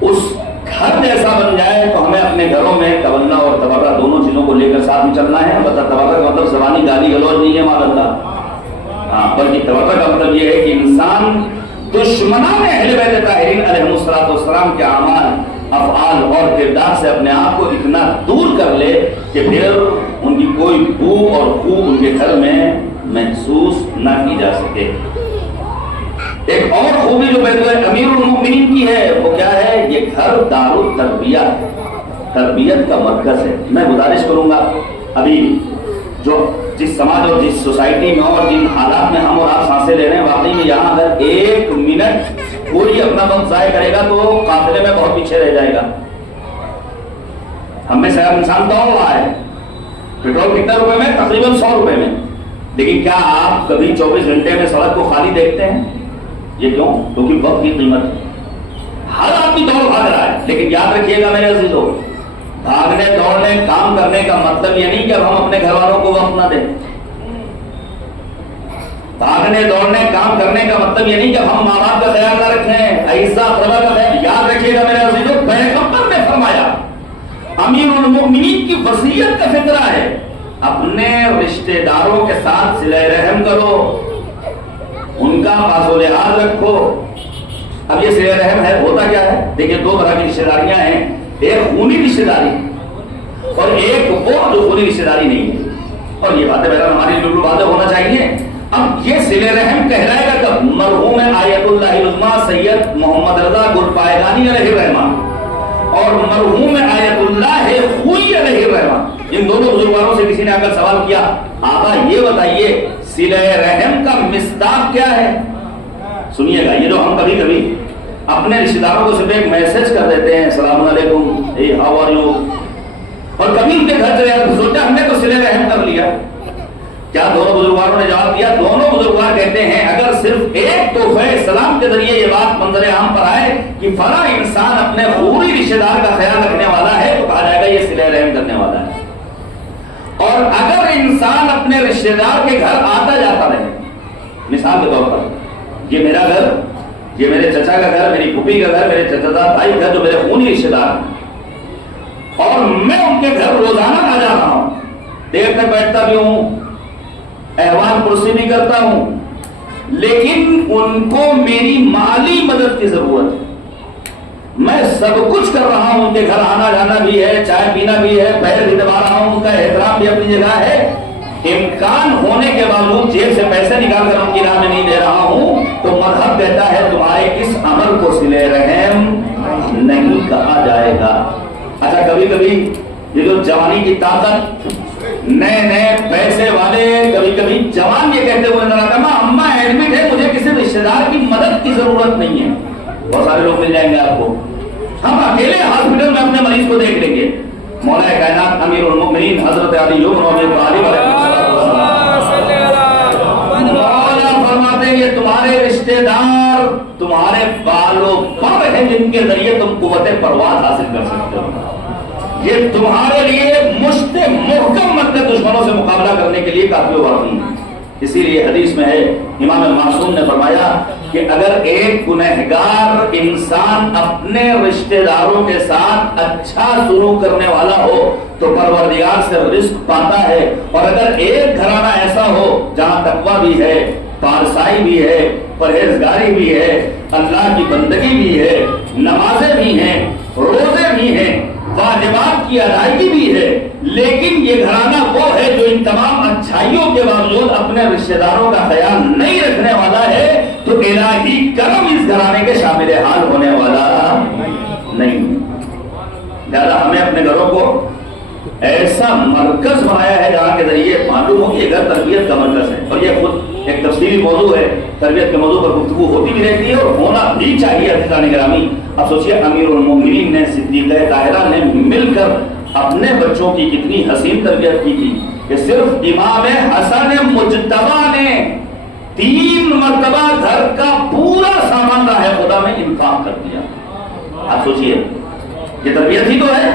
اس گھر جیسا بن جائے تو ہمیں اپنے گھروں میں تولہ اور تبرہ دونوں چیزوں کو لے کر ساتھ میں چلنا ہے۔ البتہ تبرہ کا مطلب زبانی گالی گلوچ نہیں ہے معاذ اللہ، بلکہ تبرہ کا مطلب یہ ہے کہ انسان دشمنان اہل بیت طاہرین علیہ السلام کے اعمال، افعال اور کردار سے اپنے آپ کو اتنا دور کر لے کہ پھر ان کی کوئی بو اور خوب ان کے گھر میں محسوس نہ کی جا سکے۔ ایک اور خوبی جو امیر المومنین کی ہے وہ کیا ہے؟ یہ گھر دارالتربیہ ہے، تربیت کا مرکز ہے۔ میں گزارش کروں گا، ابھی جو جس سماج اور جس سوسائٹی میں اور جن حالات میں ہم اور آپ سانسیں لے رہے ہیں، واقعی میں یہاں اگر ایک منٹ کوئی اپنا وقت ضائع کرے گا تو قافلے میں بہت پیچھے رہ جائے گا۔ ہم میں سے انسان کون رہا ہے؟ پیٹرول کتنے روپے میں؟ تقریباً 100 روپے میں۔ لیکن کیا آپ کبھی 24 گھنٹے میں سڑک کو خالی دیکھتے ہیں؟ یہ کیوں؟ کیونکہ وقت کی قیمت ہے، ہر آدمی دوڑ بھاگ رہا ہے۔ لیکن یاد رکھیے گا میرے عزیزو، بھاگنے دوڑنے کام کرنے کا مطلب یہ نہیں کہ اب ہم اپنے گھر والوں کو وقت نہ دیں۔ بھاگنے دوڑنے کام کرنے کا مطلب یہ نہیں کہ ہم ماں باپ کا خیال نہ رکھیں، ایسا اقربا کا خیال۔ یاد رکھیے گا میرے عزیزو، پیغمبر نے فرمایا، امیر المومنین کی وصیت کا فکرہ ہے، اپنے رشتہ داروں کے ساتھ صلہ رحم کرو، ان کا پاس و لحاظ رکھو۔ اب یہ صلہ رحم ہے، ہوتا کیا ہے؟ دیکھیں دو طرح کی رشتہ داریاں ہیں، ایک خونی رشتہ داری اور ایک وہ جو خونی رشتہ داری نہیں ہے، اور یہ باتیں بہرحال ہماری بالکل واضح ہونا چاہیے۔ اب یہ صلہ رحم کہلائے گا کب؟ مرحوم آیت اللہ العظمیٰ سید محمد رضا گل پائگانی علیہ الرحمہ اور مرحوم آیت اللہ خوئی علیہ الرحمہ، ان دونوں بزرگواروں سے کسی نے اگر سوال کیا، آقا یہ بتائیے صلہ رحم کا مصداق کیا ہے؟ سنیے گا، یہ جو ہم کبھی کبھی اپنے رشتہ داروں کو صرف ایک میسج کر دیتے ہیں، السلام علیکم، اے ہاؤ آر یو، اور کبھی ان کے گھر چلے جاتے، سوچا ہم نے تو صلہ رحم کر لیا۔ کیا دونوں بزرگواروں نے جواب دیا؟ دونوں بزرگوار کہتے ہیں اگر صرف ایک تحفہ سلام کے ذریعے یہ بات منظر عام پر آئے کہ فلاں انسان اپنے خوبی رشتہ دار کا خیال رکھنے والا ہے تو کہا جائے گا یہ صلہ رحم کرنے والا ہے۔ اور اگر انسان اپنے رشتہ دار کے گھر آتا جاتا رہے، مثال کے طور پر یہ میرا گھر، یہ میرے چچا کا گھر، میری پھوپھی کا گھر، میرے چچا بھائی گھر جو میرے خونی رشتہ دار ہیں، اور میں ان کے گھر روزانہ آ جا رہا ہوں، دیر تک بیٹھتا بھی ہوں، احوال پرسی بھی کرتا ہوں، لیکن ان کو میری مالی مدد کی ضرورت ہے، میں سب کچھ کر رہا ہوں، ان کے گھر آنا جانا بھی ہے، چائے پینا بھی ہے، پیر بھی دبا رہا ہوں، ان کا احترام بھی اپنی جگہ ہے، امکان ہونے کے باوجود جیب سے پیسے نکال کر ان کی راہ میں نہیں دے رہا ہوں، تو مذہب کہتا ہے تمہارے اس عمل کو صلہ رحم نہیں کہا جائے گا۔ اچھا کبھی کبھی یہ جو جوانی کی طاقت نئے نئے پیسے والے کبھی کبھی جوان یہ کہتے ہوئے نظر آتا ہے اما ایڈمٹ ہے، مجھے کسی رشتہ دار کی مدد کی ضرورت نہیں ہے. بہت سارے لوگ مل جائیں گے آپ کو، ہم اکیلے ہاسپٹل میں اپنے مریض کو دیکھ لیں گے. مولا کائنات امیر المؤمنین حضرت علی بن ابی طالب علیہ مولا فرماتے ہیں یہ تمہارے رشتہ دار تمہارے بالوں پر ہیں جن کے ذریعے تم قوت پرواز حاصل کر سکتے ہو. یہ تمہارے لیے مشت محکم مت دشمنوں سے مقابلہ کرنے کے لیے کافی وافی ہے. اسی لیے حدیث میں ہے امام معصوم نے فرمایا کہ اگر ایک گنہگار انسان اپنے رشتہ داروں کے ساتھ اچھا سلوک کرنے والا ہو تو پروردگار سے رزق پاتا ہے، اور اگر ایک گھرانہ ایسا ہو جہاں تقویٰ بھی ہے، پارسائی بھی ہے، پرہیزگاری بھی ہے، اللہ کی بندگی بھی ہے، نمازیں بھی ہیں، روزے بھی ہیں، واجبات کی ادائیگی بھی ہے، لیکن یہ گھرانہ وہ ہے جو ان تمام اچھائیوں کے باوجود اپنے رشتہ داروں کا خیال نہیں رکھنے والا ہے، تو الہی کرم اس گھرانے کے شامل حال ہونے والا نہیں. لہذا ہمیں اپنے گھروں کو ایسا مرکز بنایا ہے جہاں کے ذریعے معلوم ہو کہ یہ گھر تربیت کا مرکز ہے. اور یہ خود ایک تفصیلی موضوع ہے، تربیت کے موضوع پر گفتگو ہوتی بھی رہتی ہے اور ہونا بھی چاہیے. عزیزان گرامی، اب سوچئے امیر المؤمنین نے صدیقہ طاہرہ نے مل کر اپنے بچوں کی کتنی حسین تربیت کی تھی کہ صرف امام حسن مجتبی نے 3 مرتبہ گھر کا پورا سامان راہ خدا میں انفاق کر دیا. آپ سوچئے یہ تربیت ہی تو ہے.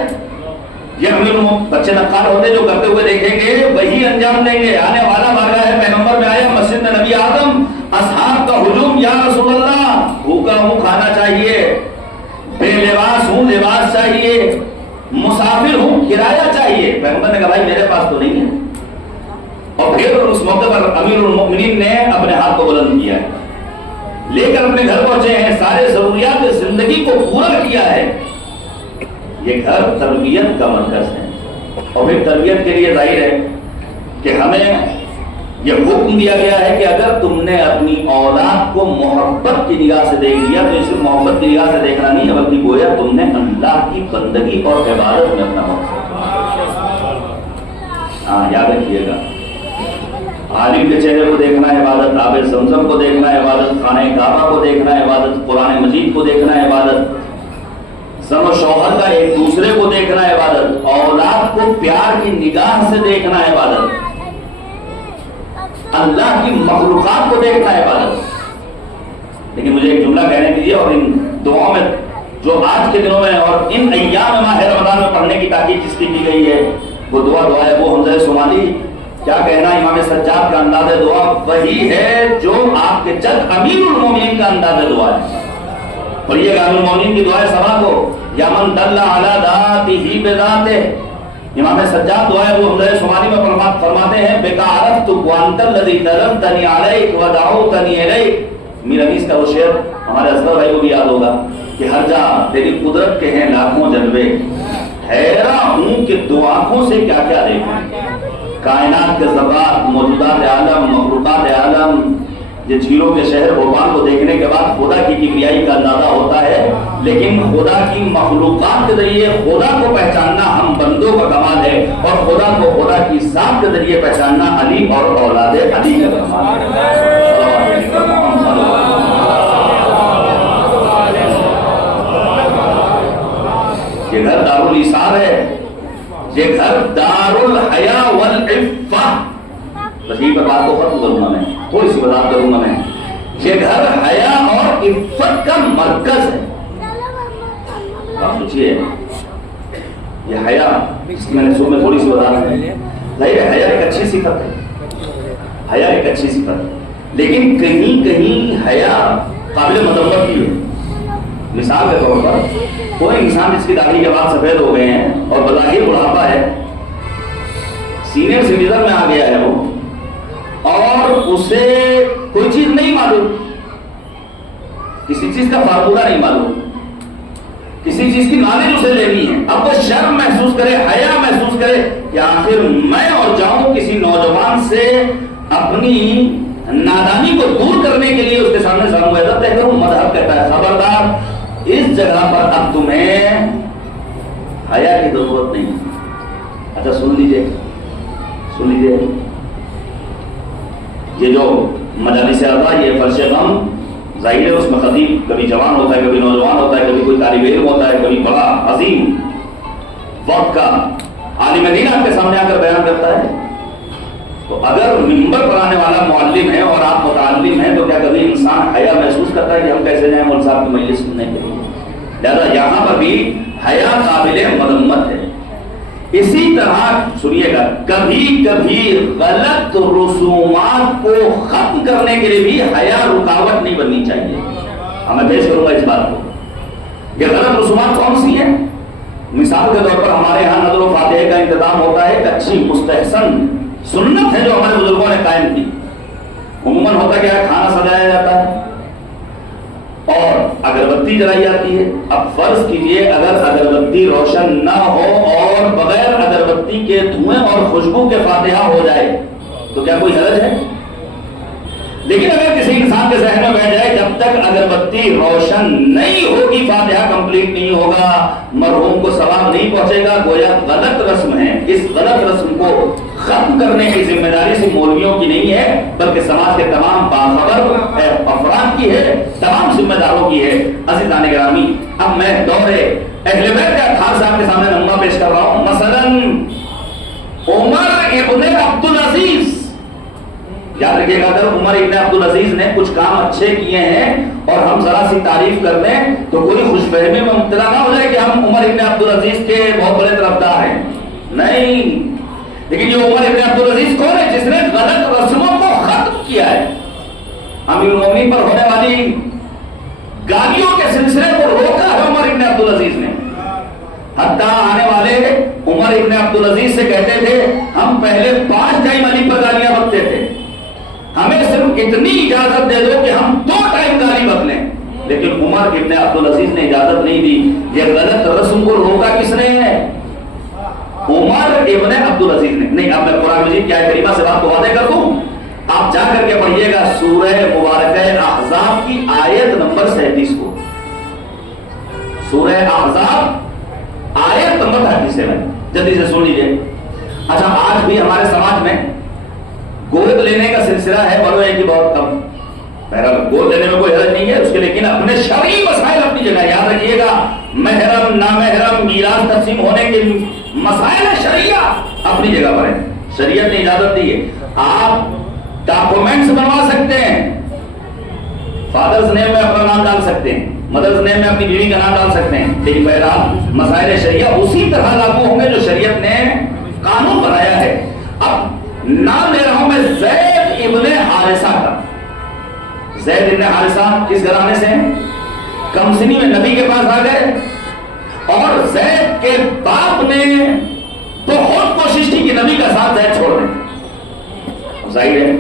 یہ ہم بچے نقال ہوتے جو کرتے ہوئے دیکھیں گے وہی انجام دیں گے. آنے والا بارگاہ ہے پیغمبر میں آیا مسجد میں نبی آدم، اصحاب کا ہجوم، یا رسول اللہ بھوکا ہوں کھانا چاہیے، بے لباس ہوں لباس چاہیے، مسافر ہوں کرایہ چاہیے. پیغمبر نے کہا بھائی میرے پاس تو نہیں ہے. اور پھر اس موقع پر امیر المؤمنین نے اپنے ہاتھ کو بلند کیا ہے، لے کر اپنے گھر پہنچے ہیں، سارے ضروریات زندگی کو پورا کیا ہے. یہ گھر تربیت کا مرکز ہے. اور پھر تربیت کے لیے ظاہر ہے کہ ہمیں یہ حکم دیا گیا ہے کہ اگر تم نے اپنی اولاد کو محبت کی نگاہ سے دیکھ لیا تو اسے محبت کی نگاہ سے دیکھنا نہیں ہے، بلکہ گویا تم نے اللہ کی بندگی اور عبادت میں اپنا یاد رکھیے گا. عالم کے چہرے کو دیکھنا ہے عبادت، آب زمزم کو دیکھنا ہے عبادت، خانہ کعبہ کو دیکھنا ہے عبادت، قرآن مجید کو دیکھنا ہے عبادت، سم و شوہر کا ایک دوسرے کو دیکھنا ہے عبادت، اولاد کو پیار کی نگاہ سے دیکھنا ہے عبادت، اللہ کی مخلوقات کو دیکھنا ہے عبادت. لیکن مجھے ایک جملہ کہنے دیجیے، اور ان دعاؤں میں جو آج کے دنوں میں اور ان ایام ماہ رمضان میں پڑھنے کی تاکید جس کی گئی ہے وہ دعا ہے وہ حمزہ صومالی کیا کہنا امام سجاد کا انداز دعا وہی ہے جو آپ کے جد امیر المومنین کا انداز دعا ہے. اور یہ امیر المومنین کی دعا ہے سبا کو یا من دل علی ذاتہ بذاتہ. امام سجاد دعا ہے وہ حمزہ صومالی میں فرماتے ہیں بک عرفت وانت الذی دلمتنی علیک ودعوتنی الیک. میر انیس کا وہ شعر ہمارے اصغر بھائی کو بھی یاد ہوگا کہ ہر جا تیری قدرت کے ہیں لاکھوں جلوے، حیران ہوں کہ دو آنکھوں سے کیا کیا دیکھوں. کائنات کے ذرات، موجودات عالم، مخلوقات عالم، یہ جھیلوں کے شہر بھوپال کو دیکھنے کے بعد خدا کی کبریائی کا اندازہ ہوتا ہے. لیکن خدا کی مخلوقات کے ذریعے خدا کو پہچاننا ہم بندوں کا کمال ہے، اور خدا کو خدا کی ذات کے ذریعے پہچاننا علی اور اولاد علی کا کمال ہے. یہ گھر دارالایثار ہے، یہ گھر دارالحیا والعفہ. بس یہ پر بات کو ختم کروں گا، میں تھوڑی سی وضاحت کروں گا. میں یہ گھر حیا اور عفت کا مرکز ہے. آپ سوچیے یہ حیا، اس کی میں نے شروع میں تھوڑی سی وضاحت کی. ظاہر ہے حیا ایک اچھی صفت ہے، حیا ایک اچھی صفت ہے، لیکن کہیں کہیں حیا قابل مذمت بھی ہے. مثال کے طور پر کوئی انسان جس کی داڑھی کے بعد سفید ہو گئے ہیں اور بظاہر بڑھاپا ہے، سینئر سٹیزن میں آ گیا ہے وہ، اور اسے کوئی چیز نہیں معلوم، کسی چیز کا فارمولہ نہیں معلوم، کسی چیز کی نالج اسے لینی ہے. اب وہ شرم محسوس کرے، حیا محسوس کرے کہ آخر میں اور جاؤں کسی نوجوان سے اپنی نادانی کو دور کرنے کے لیے اس کے سامنے سامویدہ طے کروں. مذہب کہتا ہے خبردار اس جگہ پر اب تمہیں حیا کی ضرورت نہیں. اچھا سن لیجئے، سن لیجیے، یہ جو مجالس اعضاء، یہ فرش غم ظاہر ہے، اس میں خطیب کبھی جوان ہوتا ہے، کبھی نوجوان ہوتا ہے، کبھی کوئی طالب علم ہوتا ہے، کبھی بڑا عظیم وقت کا عالم دین آپ کے سامنے آ کر بیان کرتا ہے. تو اگر منبر پر آنے والا معلم ہے اور آپ متعلم ہیں تو کیا کبھی انسان حیا محسوس کرتا ہے کہ ہم کیسے جائیں مول صاحب کی مجلس سننے کے لیے؟ لہٰذا یہاں پر بھی حیا قابل مذمت ہے. اسی طرح سنیے گا، کبھی کبھی غلط رسومات کو ختم کرنے کے لیے بھی حیا رکاوٹ نہیں بننی چاہیے. میں پیش کروں گا اس بات کو. یہ غلط رسومات کون سی ہیں؟ مثال کے طور پر ہمارے یہاں نظر و فاتحہ کا انتظام ہوتا ہے، ایک اچھی مستحسن سنت ہے جو ہمارے بزرگوں نے قائم کی. عموماً ہوتا کیا ہے، کھانا سجایا جاتا ہے اور اگربتی جلائی جاتی ہے. اب فرض کیجئے اگر اگربتی روشن نہ ہو اور بغیر اگربتی کے دھوئیں اور خوشبو کے فاتحہ ہو جائے تو کیا کوئی حرج ہے؟ لیکن اگر کسی انسان کے ذہن میں بیٹھ جائے جب تک اگربتی روشن نہیں ہوگی فاتحہ کمپلیٹ نہیں ہوگا، مرحوم کو ثواب نہیں پہنچے گا، گویا غلط رسم ہے. اس غلط رسم کو ختم کرنے کی ذمہ داری صرف مولویوں کی نہیں ہے بلکہ سماج کے تمام باخبر افراد کی ہے، تمام ذمہ داروں کی ہے. عزیزان گرامی، اب میں دور اہل بیت کے اطہار صاحب کے سامنے نمونہ پیش کر رہا ہوں. مثلاً عمر ابن عبدالعزیز، یاد رکھیے گا، اگر عمر ابن عبدالعزیز نے کچھ کام اچھے کیے ہیں اور ہم ذرا سی تعریف کر دیں تو کوئی خوش فہمی میں مبتلا نہ ہو جائے کہ ہم عمر ابن عبدالعزیز کے بہت بڑے طرفدار ہیں. نہیں، لیکن یہ عمر ابن عبدالعزیز کون ہے؟ جس نے غلط رسموں کو ختم کیا ہے. امیر المومنین پر ہونے والی گالیوں کے سلسلے کو روکا ہے عمر ابن عبدالعزیز نے. حتیٰ آنے والے عمر ابن عبدالعزیز سے کہتے تھے ہم پہلے 5 ٹائم علی پر گالیاں بکتے تھے، ہمیں صرف اتنی اجازت دے دو کہ ہم 2 ٹائم گالی بک لیں. لیکن عمر ابن عبدالعزیز نے اجازت نہیں دی. یہ غلط رسم کو روکا کس نے ہے؟ عمر ابن عبدالعزیز نے. نہیں، اب میں قرآن مجید کی آیت کریمہ سے بات کو واضح کر دوں، آپ جا کر کے پڑھیے گا سورہ مبارکہ احزاب کی آیت نمبر 37 کو. سورہ احزاب آیت نمبر 37 جلدی سے سن لیجیے. اچھا، آج بھی ہمارے سماج میں گود لینے کا سلسلہ ہے، بڑھوے کی بہت کم. بہرحال گود لینے میں کوئی حرج نہیں ہے اس کے، لیکن اپنے شرعی مسائل اپنی جگہ. یاد رکھیے گا، محرم نامحرم میراث تقسیم ہونے کے مسائل شریعہ اپنی جگہ پر ہے. شریعت نے اجازت دی ہے. آپ ڈاکومنٹس بنوا سکتے ہیں، فادرز نیم میں اپنا نام ڈال سکتے ہیں، مدرز نیم میں اپنی بیوی کا نام ڈال سکتے ہیں، لیکن بہرحال مسائل شریعہ اسی طرح لاگو ہوں گے جو شریعت نے قانون بنایا ہے. اب نام لے رہا ہوں میں زید ابن حارثہ کا. زید ابن حارثہ کس گھرانے سے ہیں؟ کم سنی میں نبی کے پاس آ گئے اور زید کے باپ نے بہت کوشش کی کہ نبی کا ساتھ زید چھوڑ دیں. ظاہر ہے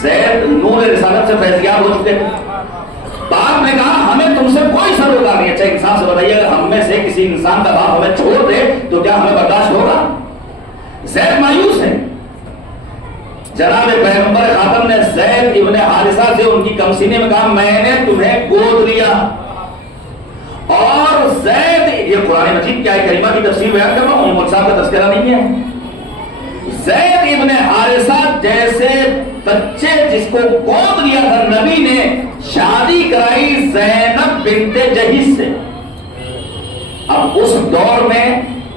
زید نور رسالت سے فیضیاب ہو چکے. باپ نے کہا ہمیں تم سے کوئی سروکار نہیں. اچھا انسان سے بتائیے اگر ہم میں سے کسی انسان کا باپ ہمیں چھوڑ دے تو کیا ہمیں برداشت ہوگا؟ زید مایوس ہے. جناب پیغمبر خاتم نے زید ابن حارثہ سے ان کی کمسینے میں کہا میں نے تمہیں گود لیا. اور زید، یہ قرآن مجید کی آیت کریمہ کی تفسیر بیان کر رہا ہوں، مول صاحب کا تذکرہ نہیں ہے. زید ابن حارثہ جیسے بچے جس کو گود لیا تھا نبی نے، شادی کرائی زینب بنت جہش سے. اب اس دور میں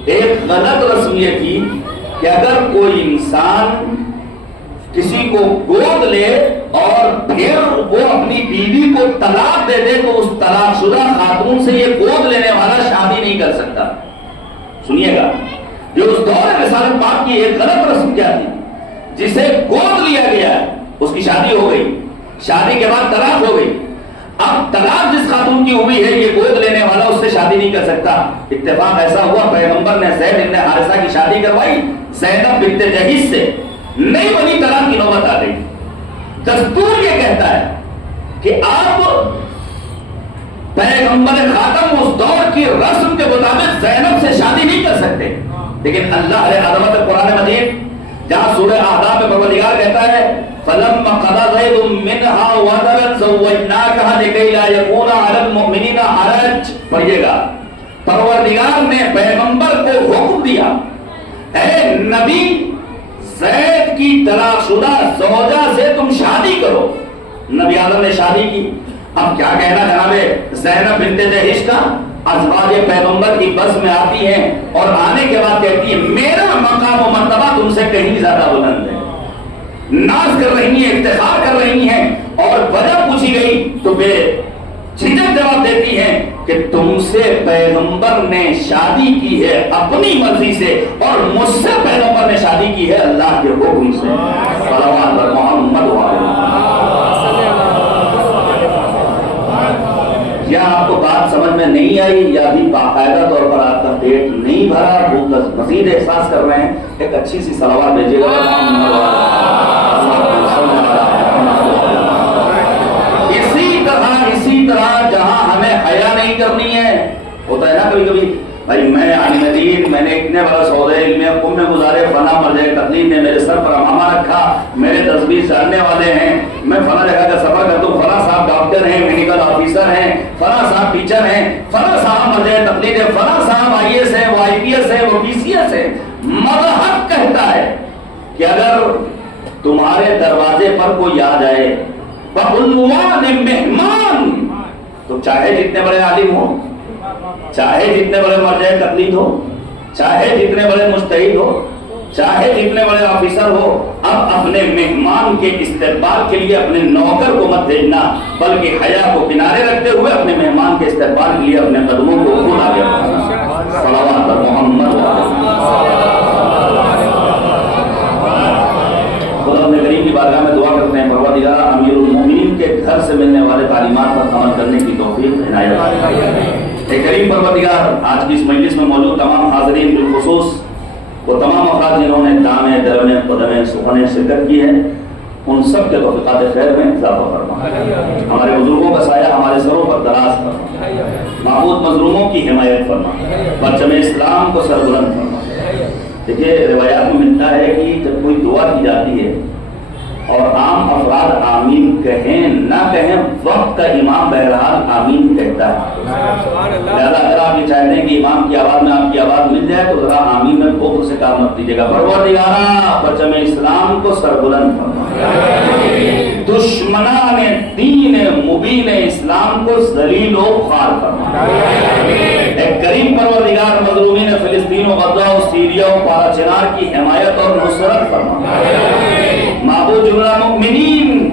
ایک غلط رسم یہ تھی کہ اگر کوئی انسان کسی کو گود لے اور پھر وہ اپنی بیوی کو طلاق دے دے تو اس طلاق شدہ خاتون سے یہ گود لینے والا شادی نہیں کر سکتا. سنیے گا، جو اس دور رسالت پاک کی ایک غلط رسم کیا تھی، جسے گود لیا گیا اس کی شادی ہو گئی، شادی کے بعد طلاق ہو گئی. اب طلاق جس خاتون کی ہوئی ہے یہ گود لینے والا اس سے شادی نہیں کر سکتا. اتفاق ایسا ہوا پیغمبر نے زید ابن حارثہ کی شادی کروائی زینب بنت جہش سے. نہیں بنی، طلاق کی نوبت آ گئی. دستور یہ کہتا ہے کہ آپ پیغمبر خاتم اس دور کی رسم کے مطابق زینب سے شادی نہیں کر سکتے. لیکن اللہ علیہ عظمت قرآن مجید جہاں سورہ احزاب میں پروردگار کہتا ہے فَلَمَّا قَضَىٰ زَيْدٌ مِّنْهَا وَطَرًا زَوَّجْنَاكَهَا لِكَيْ لَا يَكُونَ عَلَى الْمُؤْمِنِينَ حَرَجٌ. پڑھیے گا، پروردگار نے پیغمبر کو حکم دیا اے نبی زید کی طلاق شدہ زوجہ سے تم شادی کرو. نبی آدم نے شادی کی. اب کیا کہنا جناب زینب بنت جحش کا؟ ازواج پیغمبر کی بس میں آتی ہیں اور آنے کے بعد کہتی ہے میرا مقام و مرتبہ تم سے کہیں زیادہ بلند ہے. ناز کر رہی ہیں, افتخار کر رہی ہیں, اور وجہ پوچھی گئی تو بے جھجک جواب دیتی ہیں کہ تم سے پیغمبر نے شادی کی ہے اپنی مرضی سے, اور مجھ سے پیغمبر نے شادی کی ہے اللہ کے حکم سے. صلوات بر محمد و آلہ. کیا آپ کو بات سمجھ میں نہیں آئی یا ابھی باقاعدہ طور پر آپ کا پیٹ نہیں بھرا, وہ مزید احساس کر رہے ہیں؟ ایک اچھی سی صلوات بھیجیے گا. اسی طرح جہاں ہمیں حیا نہیں کرنی ہے, ہوتا ہے نا کبھی کبھی بھائی میں عالم دین, میں نے اتنے برس عہدے علم حکم میں گزارے, فلاں مرجع تقلید نے میرے سر پر امامہ رکھا, میرے 10-20 جاننے والے ہیں, میں فلاں جگہ کا سفر کرتا ہوں, فلاں صاحب ڈاکٹر ہیں, میڈیکل آفیسر ہیں, فلاں صاحب ٹیچر ہیں, فلاں صاحب مرجع تقلید ہے, فلاں صاحب IAS ہے, وہ IPS ہے, وہ PCS ہے. مذہب کہتا ہے کہ اگر تمہارے دروازے پر کوئی آ جائے بعنوان مہمان, تو چاہے جتنے بڑے عالم ہو, چاہے جتنے بڑے مرجع تقلید ہو, چاہے جتنے بڑے مجتہد ہو, چاہے جتنے بڑے آفیسر ہو, اب اپنے مہمان کے استقبال کے لیے اپنے نوکر کو مت بھیجنا, بلکہ حیا کو کنارے رکھتے ہوئے اپنے مہمان کے استقبال کے لیے اپنے قدموں کو خود آگے بڑھانا. صلوات بر محمد. خدا اپنے کریم کی بارگاہ میں دعا کرتے ہیں پروردگار امیر المومنین کے گھر سے ملنے والے تعلیمات پر عمل کرنے کی توفیق عنایت فرمائے. اے کریم پروردگار, آج کی اس مجلس میں موجود تمام حاضرین, بالخصوص وہ تمام افراد جنہوں نے دامے درمے قدمے سخنے شرکت کی ہے, ان سب کے توفیقات خیر میں اضافہ فرما. ہمارے بزرگوں کا سایہ ہمارے سروں پر دراز فرما. معبود مظلوموں کی حمایت فرما. پرچم اسلام کو سربلند فرما. دیکھیے روایات میں ملتا ہے کہ جب کوئی دعا کی جاتی ہے اور عام افراد آمین کہیں نہ کہیں, وقت کا امام بہرحال آمین کہتا ہے. لہذا اگر آپ یہ چاہتے ہیں کہ امام کی آواز میں آپ کی آواز مل جائے تو ذرا آمین میں بغض سے کام مت دیجیے گا. پروردگارا پرچم اسلام کو سربلند فرما. دشمنان دین مبین اسلام کو ذلیل و خوار فرما. ایک کریم پروردگار مظلومین فلسطین و غزہ و سیریا و پارا چنار کی حمایت اور نصرت فرما. معبود جملہ مؤمنین,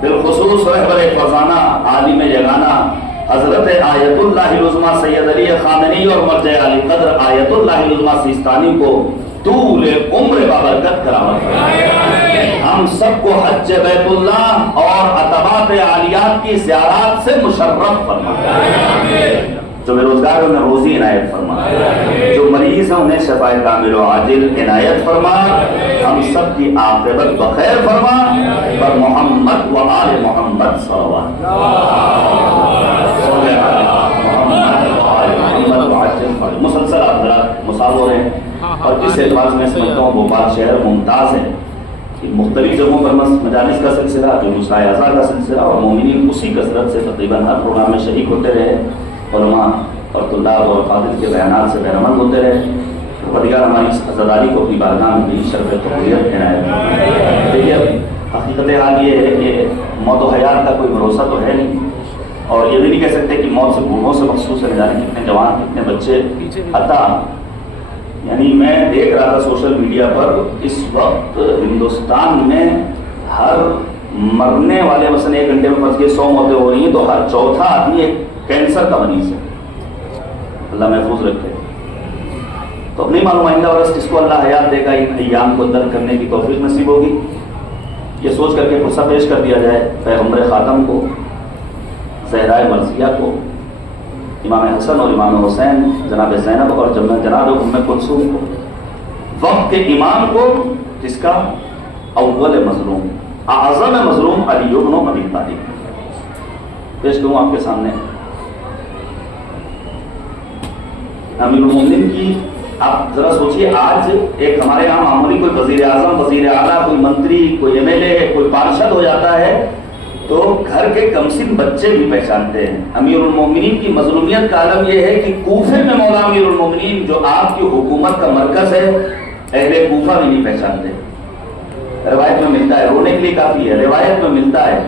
بالخصوص رہبر فضانہ عالم جگانہ حضرت آیت اللہ العظمیٰ سید علی خامنی اور مرجع علی قدر آیت اللہ العظمیٰ سیستانی کو طول عمر بابرکت کرامت فرمائے. ہم سب کو حج بیت اللہ اور عتبات عالیات کی زیارات سے مشرف فرمائے. جو بے روزگار انہیں روزی عنایت فرما, جو مریض ہیں انہیں شفاء کامل و عاجل عنایت فرما, ہم سب کی عاقبت بخیر فرما. پر محمد و آل محمد صلوات. مسلسل آپ حضرات مصاب ہو رہے ہیں, اور اس اعتبار سے میں سمجھتا ہوں بھوپال شہر ممتاز ہے. مختلف جگہوں پر مجالس کا سلسلہ, جلوس اعزاء کا سلسلہ, اور مومنین اسی کثرت سے تقریباً ہر پروگرام میں شریک ہوتے رہے, علماء اور طلاب اور فاضل کے بیانات سے بہرمند ہوتے رہے. پروردگار ہماری اس عزاداری کو اپنی بارگاہ میں بھی شرف تقویت عنایت. دیکھیے حقیقت حال یہ ہے کہ موت و حیات کا کوئی بھروسہ تو ہے نہیں, اور یہ بھی نہیں کہہ سکتے کہ موت سے بوڑھوں سے مخصوص ہے, جانے کتنے جوان کتنے بچے. عطا یعنی میں دیکھ رہا تھا سوشل میڈیا پر, اس وقت ہندوستان میں ہر مرنے والے مثلا 1 گھنٹے میں فرض کے 100 موتیں ہو رہی ہیں, تو ہر چوتھا آدمی ایک کینسر کا مریض ہے. اللہ محفوظ رکھے. تو اب نہیں معلوم آئندہ برس کس کو اللہ حیات دے گا, ان ایام کو درک کرنے کی توفیق نصیب ہوگی. یہ سوچ کر کے فرصہ پیش کر دیا جائے پیغمبر خاتم کو, زہرائے مرضیہ کو, امام حسن اور امام حسین, جناب زینب اور جناب ام کلثوم کو, وقت کے امام کو جس کا اول مظلوم اعظم مظلوم علی بن ابی طالب پیش کروں آپ کے سامنے. امیر المومنین کی آپ ذرا سوچئے, آج ایک ہمارے یہاں معمولی کوئی وزیر اعظم, وزیر اعلیٰ, کوئی منتری, کوئی MLA, کوئی پارشد ہو جاتا ہے تو گھر کے کمسن بچے بھی پہچانتے ہیں. امیر المومنین کی مظلومیت کا عالم یہ ہے کہ کوفے میں مولا امیر المومنین جو آپ کی حکومت کا مرکز ہے, اہل کوفہ بھی نہیں پہچانتے. روایت میں ملتا ہے، رونے کے لیے کافی ہے، روایت میں ملتا ہے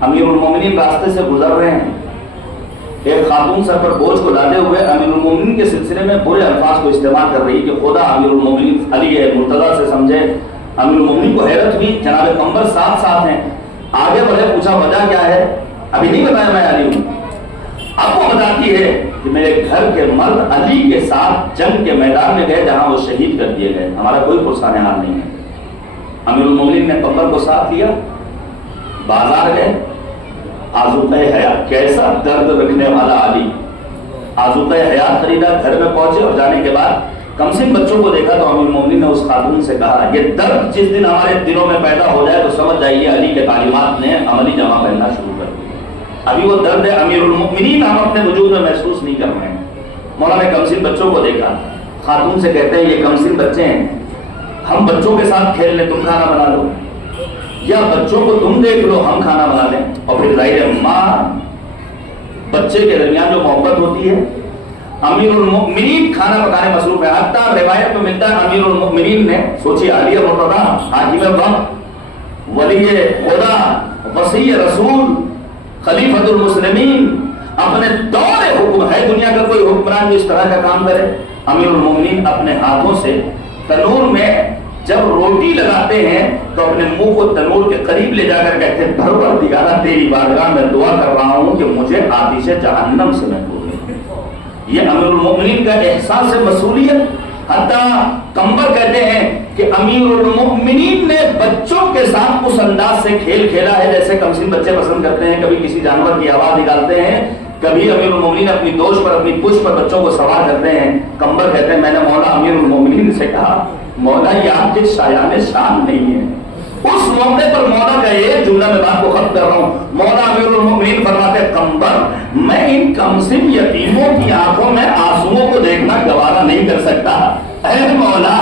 امیر المومنین راستے سے گزر رہے ہیں، ایک خاتون سر پر بوجھ کو لاتے ہوئے امیر المومنین کے سلسلے میں برے الفاظ کو استعمال کر رہی کہ خدا امیر المومنین علی مرتضیٰ سے سمجھے۔ امیر المومنین کو حیرت ہوئی، جناب قمر ساتھ ساتھ ہیں، آگے بڑھے، پوچھا وجہ کیا ہے؟ ابھی نہیں بتایا میں علی ہوں۔ اب وہ بتاتی ہے کہ میرے گھر کے مرد علی کے ساتھ جنگ کے میدان میں گئے جہاں وہ شہید کر دیے گئے، ہمارا کوئی پرسان حال نہیں ہے۔ امیر المومنین نے قمر کو ساتھ لیا، بازار گئے، آزوقہ حیات، کیسا درد رکھنے والا علی، آزوقہ حیات خریدا، گھر میں پہنچے اور جانے کے بعد کمسن بچوں کو دیکھا تو امیر المومنین نے اس خاتون سے کہا یہ درد جس دن ہمارے دلوں میں پیدا ہو جائے تو سمجھ جائیے علی کے تعلیمات نے عملی جمع پہننا شروع کر دیا۔ ابھی وہ درد ہے امیر المومنین ہم اپنے وجود میں محسوس نہیں کر رہے ہیں۔ مولانا نے کمسن بچوں کو دیکھا، خاتون سے کہتے ہیں یہ کمسن بچے ہیں، ہم بچوں کے ساتھ کھیل لیں، تم کھانا بنا لو، یا بچوں کو تم دیکھ لو ہم کھانا بنا لیں۔ اور پھر ظاہر ہے ماں بچے کے درمیان جو محبت ہوتی ہے، امیر المؤمنین کھانا پکانے مصروف ہے۔ حتیٰ روایت میں ملتا ہے امیر المؤمنین نے سوچی علی مرتضیٰ حاکم وقت، ولی خدا، وصی رسول، خلیفۃ المسلمین، اپنے دور حکم ہے، دنیا کا کوئی حکمران جو اس طرح کا کام کرے۔ امیر المؤمنین اپنے ہاتھوں سے تنور میں جب روٹی لگاتے ہیں تو اپنے منہ کو تنور کے قریب لے جا کر کہتے ہیں پروردگارہ تیری بارگاہ میں دعا کر رہا ہوں کہ مجھے آتش جہنم سے محفوظ رکھ۔ یہ امیر المؤمنین کا احساس مسئولیت۔ حتیٰ قمر کہتے ہیں کہ امیر المؤمنین نے بچوں کے ساتھ اس انداز سے کھیل کھیلا ہے جیسے کمسن بچے پسند کرتے ہیں، کبھی کسی جانور کی آواز نکالتے ہیں، کبھی امیر المؤمنین اپنی دوش پر، اپنی پشت پر بچوں کو سوار کرتے ہیں۔ قمر کہتے ہیں میں نے مولا امیر المؤمنین سے کہا مولا یہ آپ کے شایان شان نہیں ہے۔ اس موقع پر مولا کا یہ جملہ میں بات کو ختم کر رہا ہوں، مولا امیر المؤمنین فرماتے قمر میں ان کمسن یتیموں کی آنکھوں میں آنسوؤں کو دیکھنا گوارا نہیں کر سکتا۔ اے مولا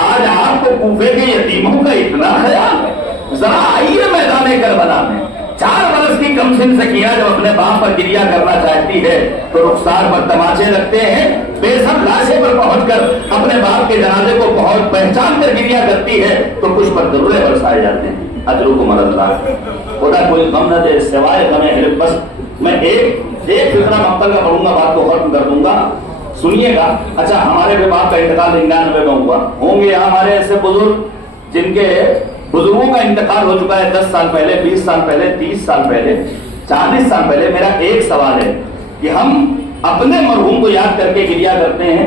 آج آپ کو کوفے کے یتیموں کا اتنا خیال ہے، ذرا آئیے میدان کربلا میں۔ 4 برس کی کمسن سے کیا جب اپنے باپ پر گریہ کرنا چاہتی ہے تو رخسار پر تماچے لگتے ہیں، بے سب لاشے پر پہنچ کر اپنے باپ کے جنازے کو بہت پہچان کر گریہ کرتی ہے تو کچھ پر درولے برسائے جاتے ہیں۔ اجرکم اللہ، خدا کوئی غم نہ دے سوائے غم حلف۔ بس میں ایک فقرہ مقتل کا پڑھوں گا، بات کو ختم کر دوں گا، سنیے گا۔ اچھا ہمارے بھی باپ کا انتقال 99 میں ہوا، ہوں گے یہاں ہمارے ایسے بزرگ جن کے بزرگوں کا انتقال ہو چکا ہے 10 سال پہلے، 20 سال پہلے، 30 سال پہلے، 40 سال پہلے۔ میرا ایک سوال ہے کہ ہم اپنے مرحوم کو یاد کر کے گریہ کرتے ہیں،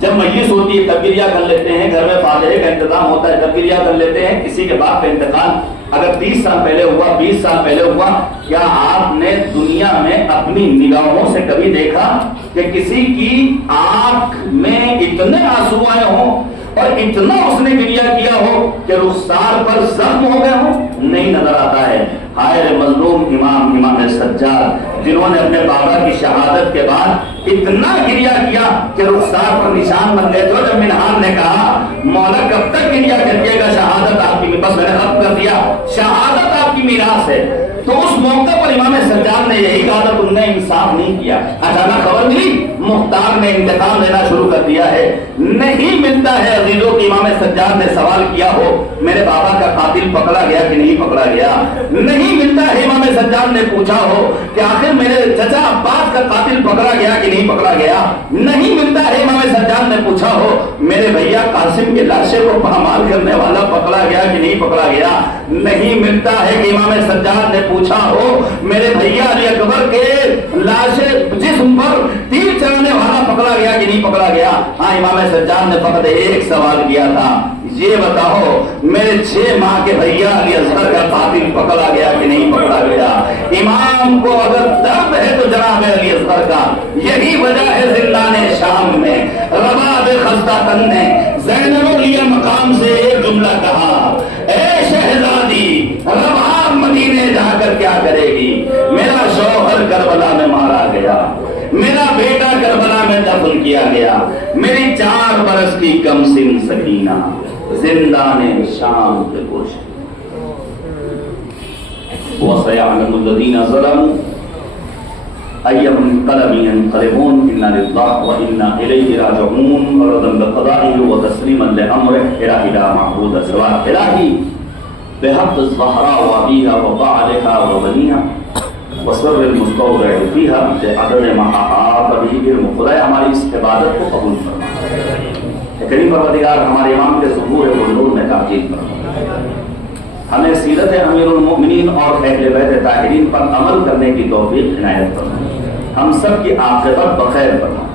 جب مجلس ہوتی ہے تب گریہ کر لیتے ہیں، گھر میں فاتحے کا انتظام ہوتا ہے تب گریہ کر لیتے ہیں، کسی کے باپ کا انتقال اگر 30 سال پہلے ہوا، 20 سال پہلے ہوا، کیا آپ نے دنیا میں اپنی نگاہوں سے کبھی دیکھا کہ کسی کی آنکھ میں اتنے آنسو آئے ہوں اور اتنا اس نے گریہ کیا ہو کہ رخسار پر زخم ہو گئے ہوں؟ نہیں نظر آتا ہے۔ ہائے مظلوم امام سجاد جنہوں نے اپنے بابا کی شہادت کے بعد اتنا گریہ کیا کہ رخسار پر نشان بن گئے تھے۔ جب منہار نے کہا مولا کب تک گریہ کریے گا، شہادت آپ کی، بس میں نے ختم کر دیا، شہادت آپ کی میراث ہے، تو اس موقع پر امام سجاد نے یہی کہا تھا تم نے انصاف نہیں کیا۔ اچانک خبر ملی مختار نے انتقام لینا شروع کر دیا ہے۔ نہیں ملتا ہے عزیزوں کی امام سجاد نے سوال کیا ہو میرے بابا کا قاتل پکڑا گیا کہ نہیں پکڑا گیا، نہیں ملتا ہے امام سجاد نے پوچھا ہو کہ آخر میرے چچا عباس کا قاتل پکڑا گیا کہ نہیں پکڑا گیا، نہیں ملتا ہے امام سجاد نے پوچھا ہو میرے بھیا قاسم کے لاشے کو پامال کرنے والا پکڑا گیا کہ نہیں پکڑا گیا، نہیں ملتا ہے کہ امام سجاد نے پوچھا ہو میرے بھیا علی اکبر کے لاشے جسم پر تیر چلانے والا پکڑا گیا کہ نہیں پکڑا گیا۔ ہاں امام سجاد نے فقط ایک سوال کیا تھا، یہ بتاؤ میرے 6 ماہ کے بھیا علی اصغر کا قاتل پکڑا گیا کہ نہیں پکڑا گیا۔ امام کو اگر درد ہے تو جناب علی اصغر کا، یہی وجہ ہے زندان شام میں رباب خستہ تن نے زینب علیہ مقام سے ایک جملہ کہا، اے شہزادی رباب مدینے جا کر کیا کرے گی، میرا شوہر کربلا میں مارا گیا، میرا بیٹا کربلا میں دفن کیا گیا، میری 4 برس کی کمسن سکینہ زندان شام پہ گوشت۔ وَسَيَعْلَمُ الَّذِينَ ظَلَمُوا أَيَّ مُنقَلَبٍ يَنقَلِبُونَ إِنَّا لِلَّهِ وَإِنَّا إِلَيْهِ رَاجِعُونَ رَضًا بِقَضَائِهِ وَتَسْلِيمًا لِأَمْرِهِ الَّهِ لَا مَعْبُودَ سِوَاهُ۔ الہی بحق الزہرا وابیہا وبعلہا وبنیہا وسر المستودع فیہا بعدد ما احاط بہ علم. خدا ہماری اس عبادت کو قبول فرما. کریم پروردگار ہمارے امام کے ظہور حضور میں تعجیل فرما. ہمیں سیرت امیر المؤمنین اور اہل بیت طاہرین پر عمل کرنے کی توفیق عنایت فرما. ہم سب کی عاقبت بخیر فرما.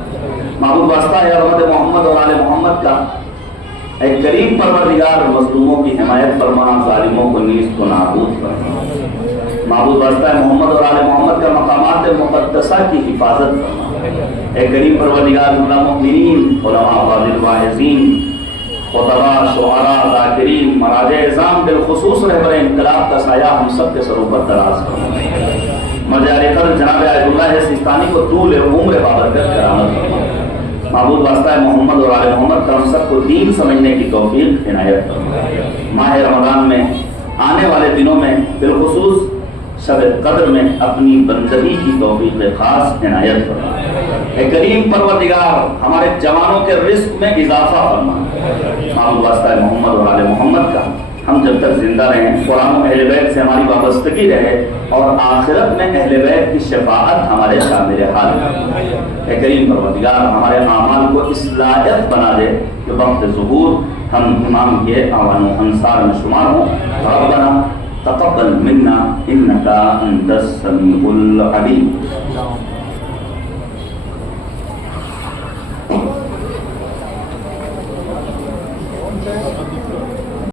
معبود واسطہ ہے رحمت محمد اور آل محمد کا اے کریم پروردگار مظلوموں کی حمایت فرما، ظالموں کو نیست و نابود فرما. معبود واسطہ ہے محمد اور آل محمد کا مقامات مقدسہ کی حفاظت فرما. اے کریم پروردگار مومنین، علماء فاضل واعظین، خطباء، شعراء، ذاکرین، مراجع اعظام، بالخصوص رہبر انقلاب کا سایہ ہم سب کے سروں پر دراز فرما. مجار قدر جناب عید اللہ سیستانی کو طول عمر بابرکت کرامت فرما. معبود واسطہ محمد اور آل محمد کا ہم سب کو دین سمجھنے کی توفیق عنایت فرما. ماہ رمضان میں آنے والے دنوں میں بالخصوص شب قدر میں اپنی بندگی کی توفیق خاص عنایت فرما. اے کریم پروردگار ہمارے جوانوں کے رزق میں اضافہ فرما. معبود واسطہ محمد اور آل محمد کا ہم جب تک زندہ رہیں قرآن و اہل بیت سے ہماری وابستگی رہے اور آخرت میں اہل بیت کی شفاعت ہمارے شامل حال. اے کریم پروردگار ہمارے اعمال کو اس لائق بنا دے کہ وقت ظہور ہم امام کے اعوان و انصار میں شمار ہوں. ربنا تقبل منا انک انت السمیع العلیم.